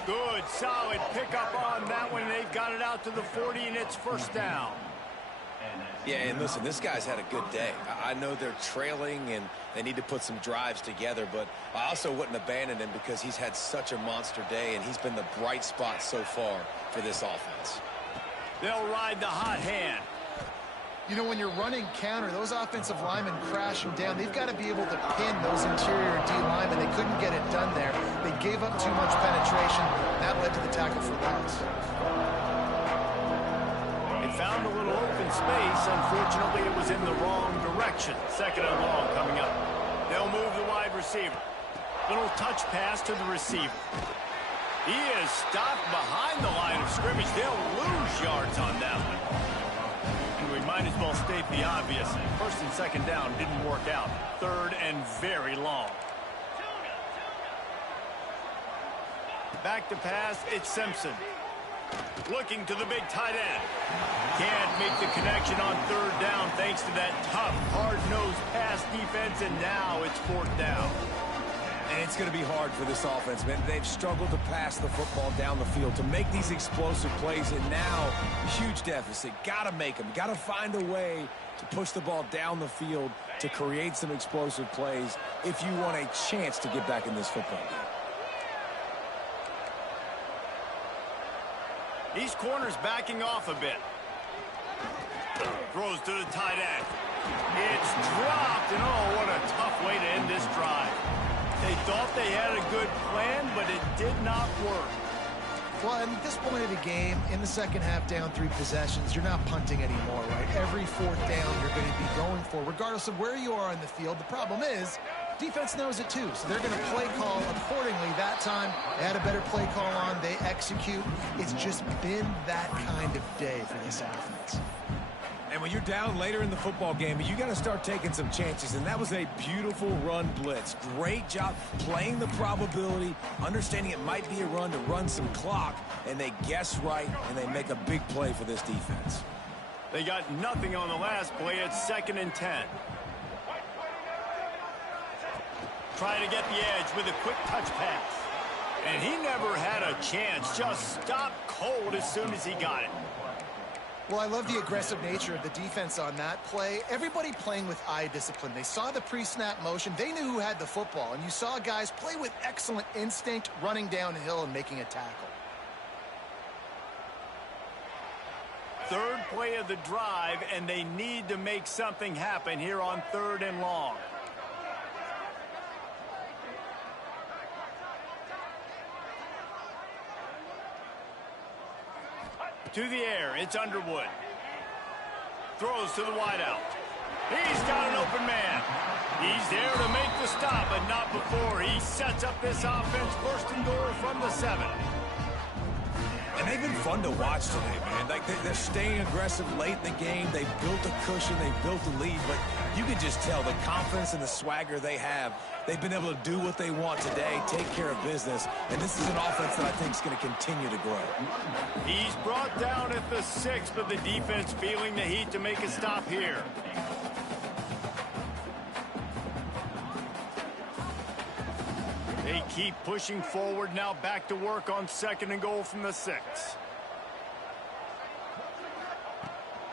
Good, solid pickup on that one. They've got it out to the 40, and it's first down. Yeah, and listen, this guy's had a good day. I know they're trailing, and they need to put some drives together, but I also wouldn't abandon him because he's had such a monster day, and he's been the bright spot so far for this offense. They'll ride the hot hand. You know, when you're running counter, those offensive linemen crashing down, they've got to be able to pin those interior D linemen. They couldn't get it done there. They gave up too much penetration. That led to the tackle for loss. They found a little open space. Unfortunately, it was in the wrong direction. Second and long coming up. They'll move the wide receiver. Little touch pass to the receiver. He is stopped behind the line of scrimmage. They'll lose yards on that one. We might as well state the obvious. First and second down didn't work out. Third and very long. Back to pass, it's Simpson. Looking to the big tight end. Can't make the connection on third down thanks to that tough, hard-nosed pass defense, and now it's fourth down. And it's going to be hard for this offense, man. They've struggled to pass the football down the field, to make these explosive plays, and now huge deficit. Got to make them. Got to find a way to push the ball down the field to create some explosive plays if you want a chance to get back in this football game. These corners backing off a bit. Throws to the tight end. It's dropped, and oh, what a tough way to end this drive. They thought they had a good plan, but it did not work. Well, at this point of the game, in the second half, down 3 possessions, you're not punting anymore, right? Every fourth down you're going to be going for, regardless of where you are on the field. The problem is, defense knows it too, so they're going to play call accordingly. That time, they had a better play call on. They execute. It's just been that kind of day for this offense. And when you're down later in the football game, you got to start taking some chances, and that was a beautiful run blitz. Great job playing the probability, understanding it might be a run to run some clock, and they guess right, and they make a big play for this defense. They got nothing on the last play. It's 2nd and 10. Trying to get the edge with a quick touch pass. And he never had a chance. Just stopped cold as soon as he got it. Well, I love the aggressive nature of the defense on that play. Everybody playing with eye discipline. They saw the pre-snap motion. They knew who had the football. And you saw guys play with excellent instinct, running downhill and making a tackle. 3rd play of the drive, and they need to make something happen here on 3rd and long. To the air, it's Underwood. Throws to the wideout. He's got an open man. He's there to make the stop, but not before he sets up this offense 1st and goal from the 7. And they've been fun to watch today, man. Like they're staying aggressive late in the game. They built a cushion. They built a lead. But you can just tell the confidence and the swagger they have. They've been able to do what they want today, take care of business. And this is an offense that I think is going to continue to grow. He's brought down at the 6, but the defense feeling the heat to make a stop here. They keep pushing forward, now back to work on 2nd and goal from the 6.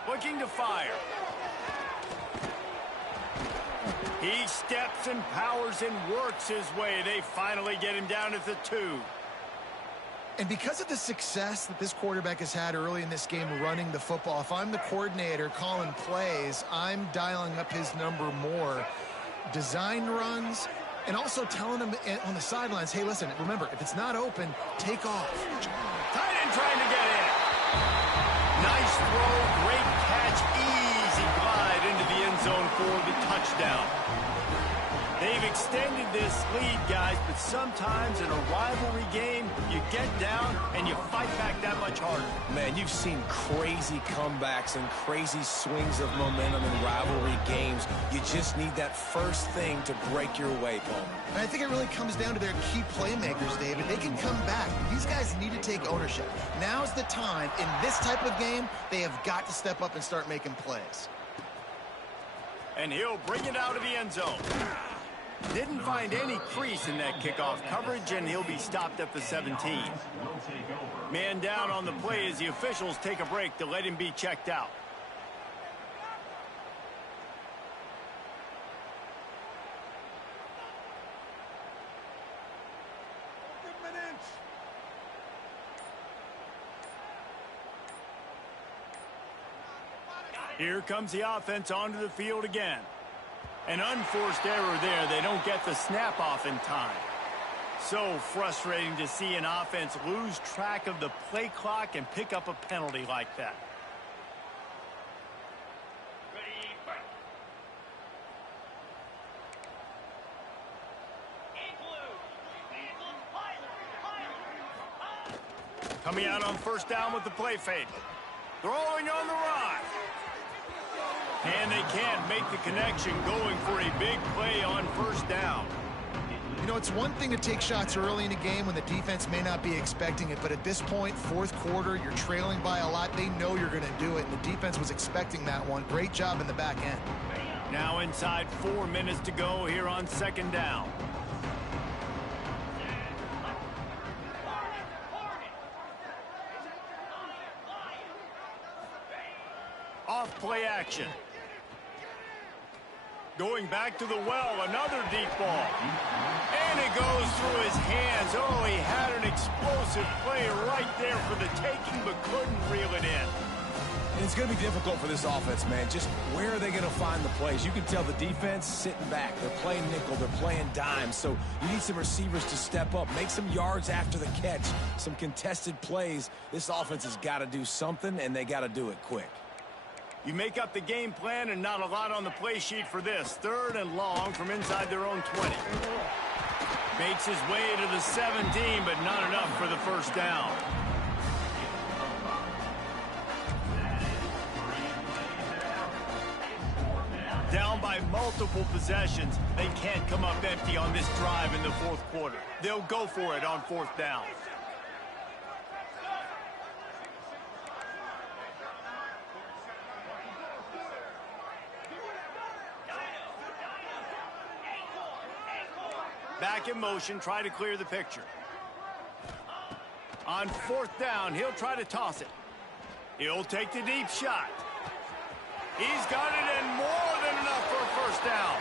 Looking to fire. He steps and powers and works his way. They finally get him down at the 2. And because of the success that this quarterback has had early in this game running the football, if I'm the coordinator calling plays, I'm dialing up his number more. Design runs, and also telling him on the sidelines, hey, listen, remember, if it's not open, take off. Tight end trying to get in. Nice throw, great catch, easy glide into the end zone for the touchdown. They've extended this lead, guys, but sometimes in a rivalry game, you get down and you fight back that much harder. Man, you've seen crazy comebacks and crazy swings of momentum in rivalry games. You just need that first thing to break your way, Paul. And I think it really comes down to their key playmakers, David. They can come back. These guys need to take ownership. Now's the time. In this type of game, they have got to step up and start making plays. And he'll bring it out of the end zone. Didn't find any crease in that kickoff coverage, and he'll be stopped at the 17. Man down on the play as the officials take a break to let him be checked out. Here comes the offense onto the field again. An unforced error there. They don't get the snap off in time. So frustrating to see an offense lose track of the play clock and pick up a penalty like that. Coming out on 1st down with the play fake. Throwing on the run. And they can't make the connection, going for a big play on 1st down. You know, it's one thing to take shots early in a game when the defense may not be expecting it, but at this point, 4th quarter, you're trailing by a lot. They know you're going to do it, and the defense was expecting that one. Great job in the back end. Now inside 4 minutes to go here on 2nd down. Off play action. Going back to the well, another deep ball. And it goes through his hands. Oh, he had an explosive play right there for the taking, but couldn't reel it in. And it's going to be difficult for this offense, man. Just where are they going to find the plays? You can tell the defense sitting back. They're playing nickel. They're playing dime. So you need some receivers to step up, make some yards after the catch, some contested plays. This offense has got to do something, and they got to do it quick. You make up the game plan and not a lot on the play sheet for this. 3rd and long from inside their own 20. Makes his way to the 17, but not enough for the first down. Down by multiple possessions. They can't come up empty on this drive in the 4th quarter. They'll go for it on 4th down. Back in motion, try to clear the picture. On 4th down, he'll try to toss it. He'll take the deep shot. He's got it and more than enough for a first down.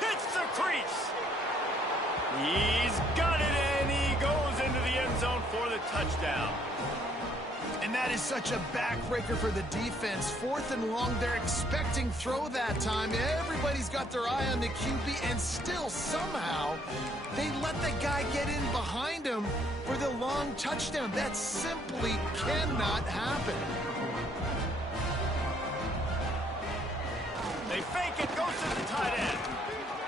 Hits the crease. He's got it and he goes into the end zone for the touchdown. And that is such a backbreaker for the defense. 4th and long, they're expecting throw that time. Everybody's got their eye on the QB, and still somehow they let the guy get in behind him for the long touchdown. That simply cannot happen. They fake it, goes to the tight end.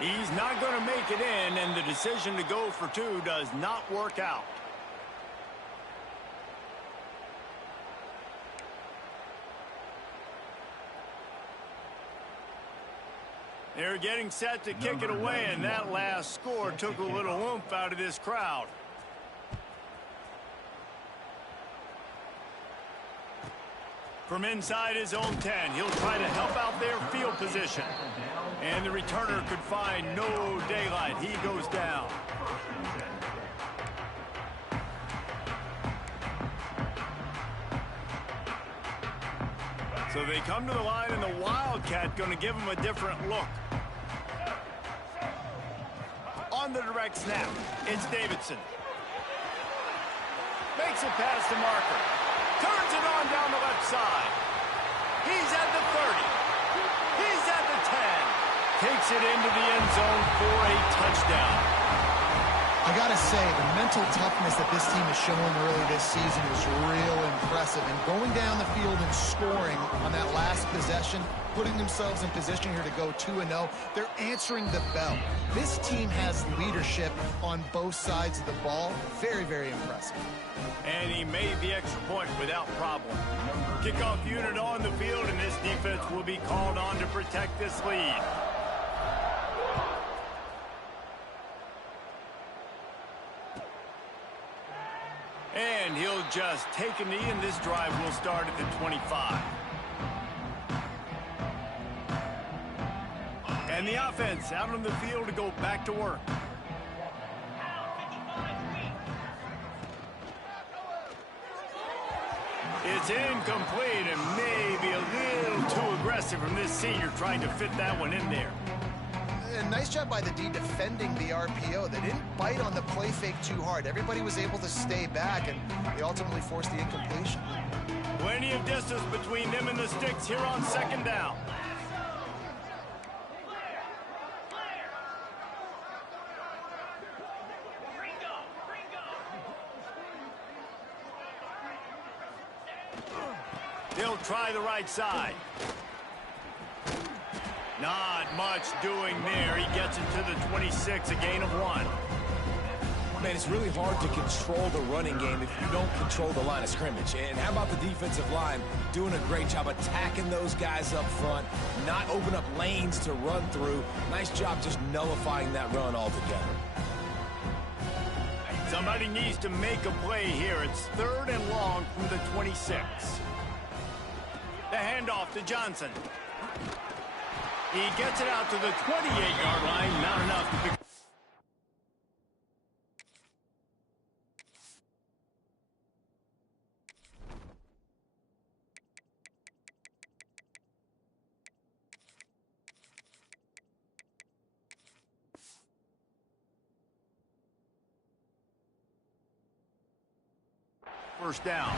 He's not going to make it in, and the decision to go for 2 does not work out. They're getting set to kick it away, and that last score took a little oomph out of this crowd. From inside his own 10, he'll try to help out their field position. And the returner could find no daylight. He goes down. So they come to the line, and the Wildcat going to give him a different look. On the direct snap, it's Davidson. Makes it past the marker. Turns it on down the left side. He's at the 30. He's at the 10. Takes it into the end zone for a touchdown. I gotta say, the mental toughness that this team has shown early this season was real impressive. And going down the field and scoring on that last possession, putting themselves in position here to go 2-0, they're answering the bell. This team has leadership on both sides of the ball. Very, very impressive. And he made the extra point without problem. Kickoff unit on the field, and this defense will be called on to protect this lead. And he'll just take a knee, and this drive will start at the 25. And the offense out on the field to go back to work. It's incomplete and maybe a little too aggressive from this senior trying to fit that one in there. And nice job by the D defending the RPO. They didn't bite on the play fake too hard. Everybody was able to stay back, and they ultimately forced the incompletion. Plenty of distance between them and the sticks here on 2nd down. They'll try the right side. Not much doing there. He gets it to the 26, a gain of 1. Man, it's really hard to control the running game if you don't control the line of scrimmage. And how about the defensive line doing a great job attacking those guys up front, not open up lanes to run through. Nice job just nullifying that run altogether. Somebody needs to make a play here. It's 3rd and long from the 26. The handoff to Johnson. He gets it out to the 28-yard line. Not enough to pick. first down.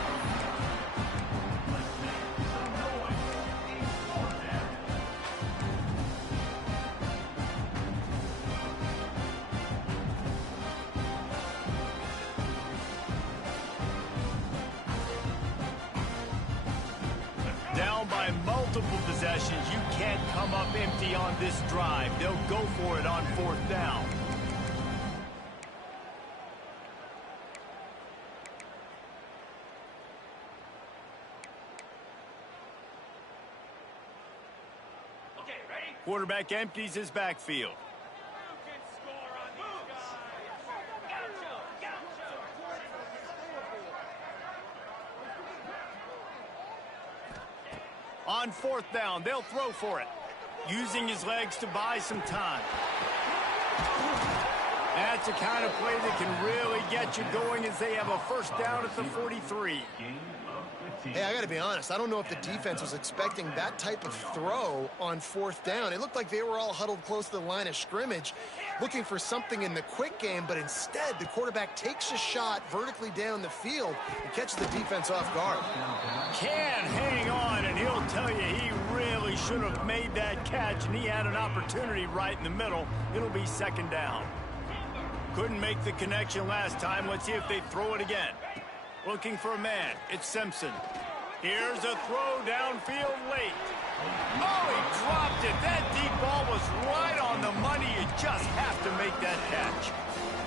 Down by multiple possessions, you can't come up empty on this drive. They'll go for it on fourth down. Okay, ready? Quarterback empties his backfield. On fourth down, they'll throw for it, using his legs to buy some time. That's the kind of play that can really get you going as they have a first down at the 43. Hey, I got to be honest. I don't know if the defense was expecting that type of throw on fourth down. It looked like they were all huddled close to the line of scrimmage, looking for something in the quick game, but instead the quarterback takes a shot vertically down the field and catches the defense off guard. Can hang on, and he'll tell you he really should have made that catch, and he had an opportunity right in the middle. It'll be second down. Couldn't make the connection last time. Let's see if they throw it again. Looking for a man. It's Simpson. Here's a throw downfield late. Oh, he dropped it. That deep ball was right on the money. You just have to make that catch.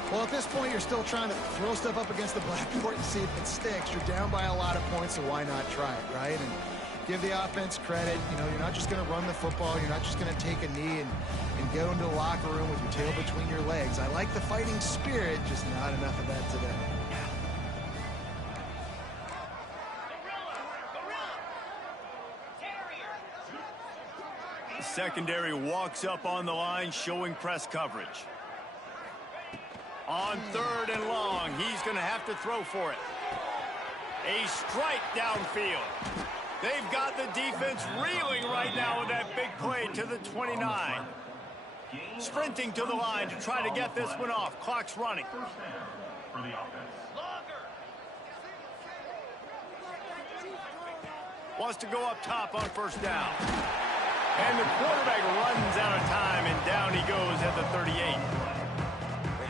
Well, at this point, you're still trying to throw stuff up against the blackboard and see if it sticks. You're down by a lot of points, so why not try it, right? And give the offense credit. You know, you're not just going to run the football. You're not just going to take a knee and go into the locker room with your tail between your legs. I like the fighting spirit, just not enough of that today. Secondary walks up on the line, showing press coverage. On third and long, he's going to have to throw for it. A strike downfield. They've got the defense reeling right now with that big play to the 29. Sprinting to the line to try to get this one off. Clock's running. Wants to go up top on first down. And the quarterback runs out of time, and down he goes at the 38.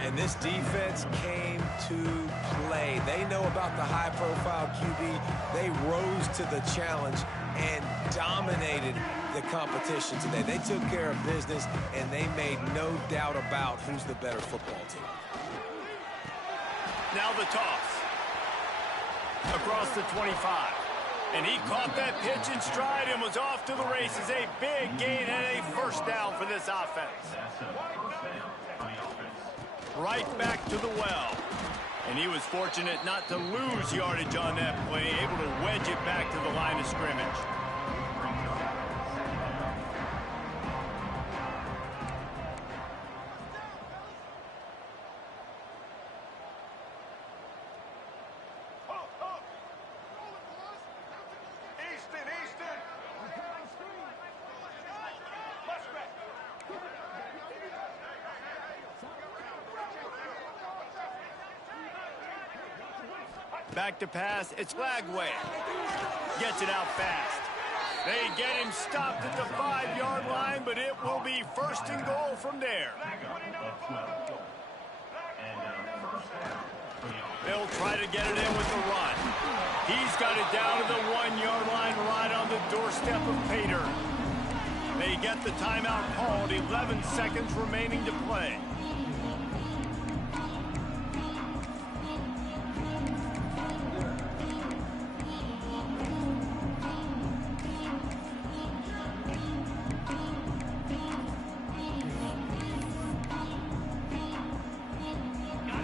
And this defense came to play. They know about the high-profile QB. They rose to the challenge and dominated the competition today. They took care of business, and they made no doubt about who's the better football team. Now the toss. Across the 25. And he caught that pitch in stride and was off to the races. A big gain and a first down for this offense. Right back to the well. And he was fortunate not to lose yardage on that play, able to wedge it back to the line of scrimmage. Back to pass, it's Lagway. Gets it out fast. They get him stopped at the 5-yard line, but it will be first and goal from there. They'll try to get it in with the run. He's got it down to the 1-yard line right on the doorstep of Pater. They get the timeout called, 11 seconds remaining to play.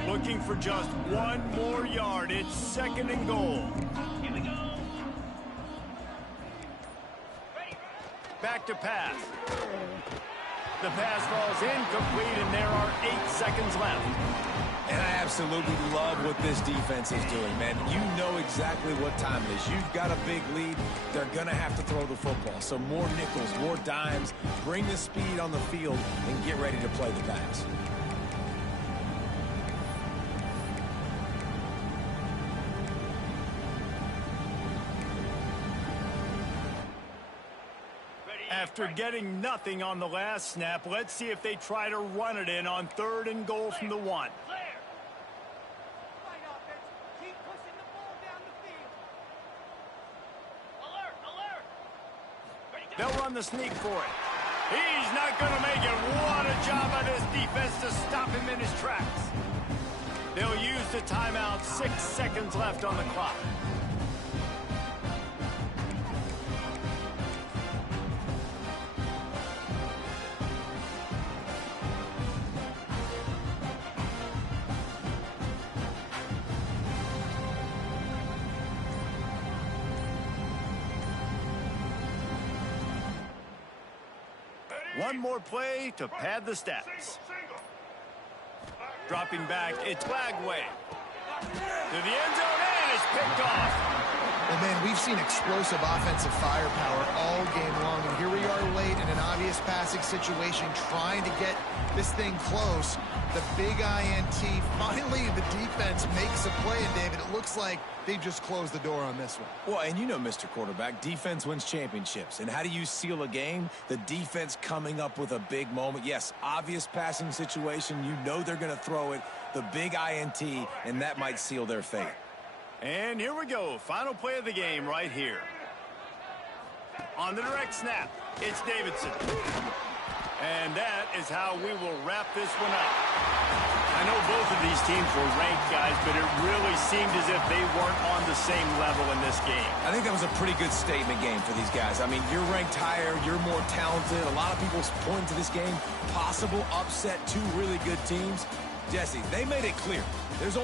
Looking for just one more yard. It's second and goal. Here we go. Back to pass. The pass falls incomplete, and there are 8 seconds left. And I absolutely love what this defense is doing, man. You know exactly what time it is. You've got a big lead. They're going to have to throw the football. So more nickels, more dimes. Bring the speed on the field and get ready to play the pass. After getting nothing on the last snap, let's see if they try to run it in on 3rd and goal from the 1. Clear. Right offense. Keep pushing the ball down the field. Alert, alert. Ready, go. They'll run the sneak for it. He's not going to make it. What a job by this defense to stop him in his tracks. They'll use the timeout. 6 seconds left on the clock. One more play to pad the stats. Dropping back, it's Flagway. To the end zone, and it's picked off. Well, man, we've seen explosive offensive firepower all game long, and here we are late in an obvious passing situation trying to get this thing close. The big INT, finally the defense makes a play, and David, it looks like they've just closed the door on this one. Well, and you know, Mr. Quarterback, defense wins championships. And how do you seal a game? The defense coming up with a big moment. Yes, obvious passing situation. You know they're going to throw it. The big INT, and that might seal their fate. And here we go. Final play of the game right here. On the direct snap, it's Davidson. And that is how we will wrap this one up. I know both of these teams were ranked, guys, but it really seemed as if they weren't on the same level in this game. I think that was a pretty good statement game for these guys. I mean, you're ranked higher, you're more talented. A lot of people point to this game. Possible upset, 2 really good teams. Jesse, they made it clear. There's only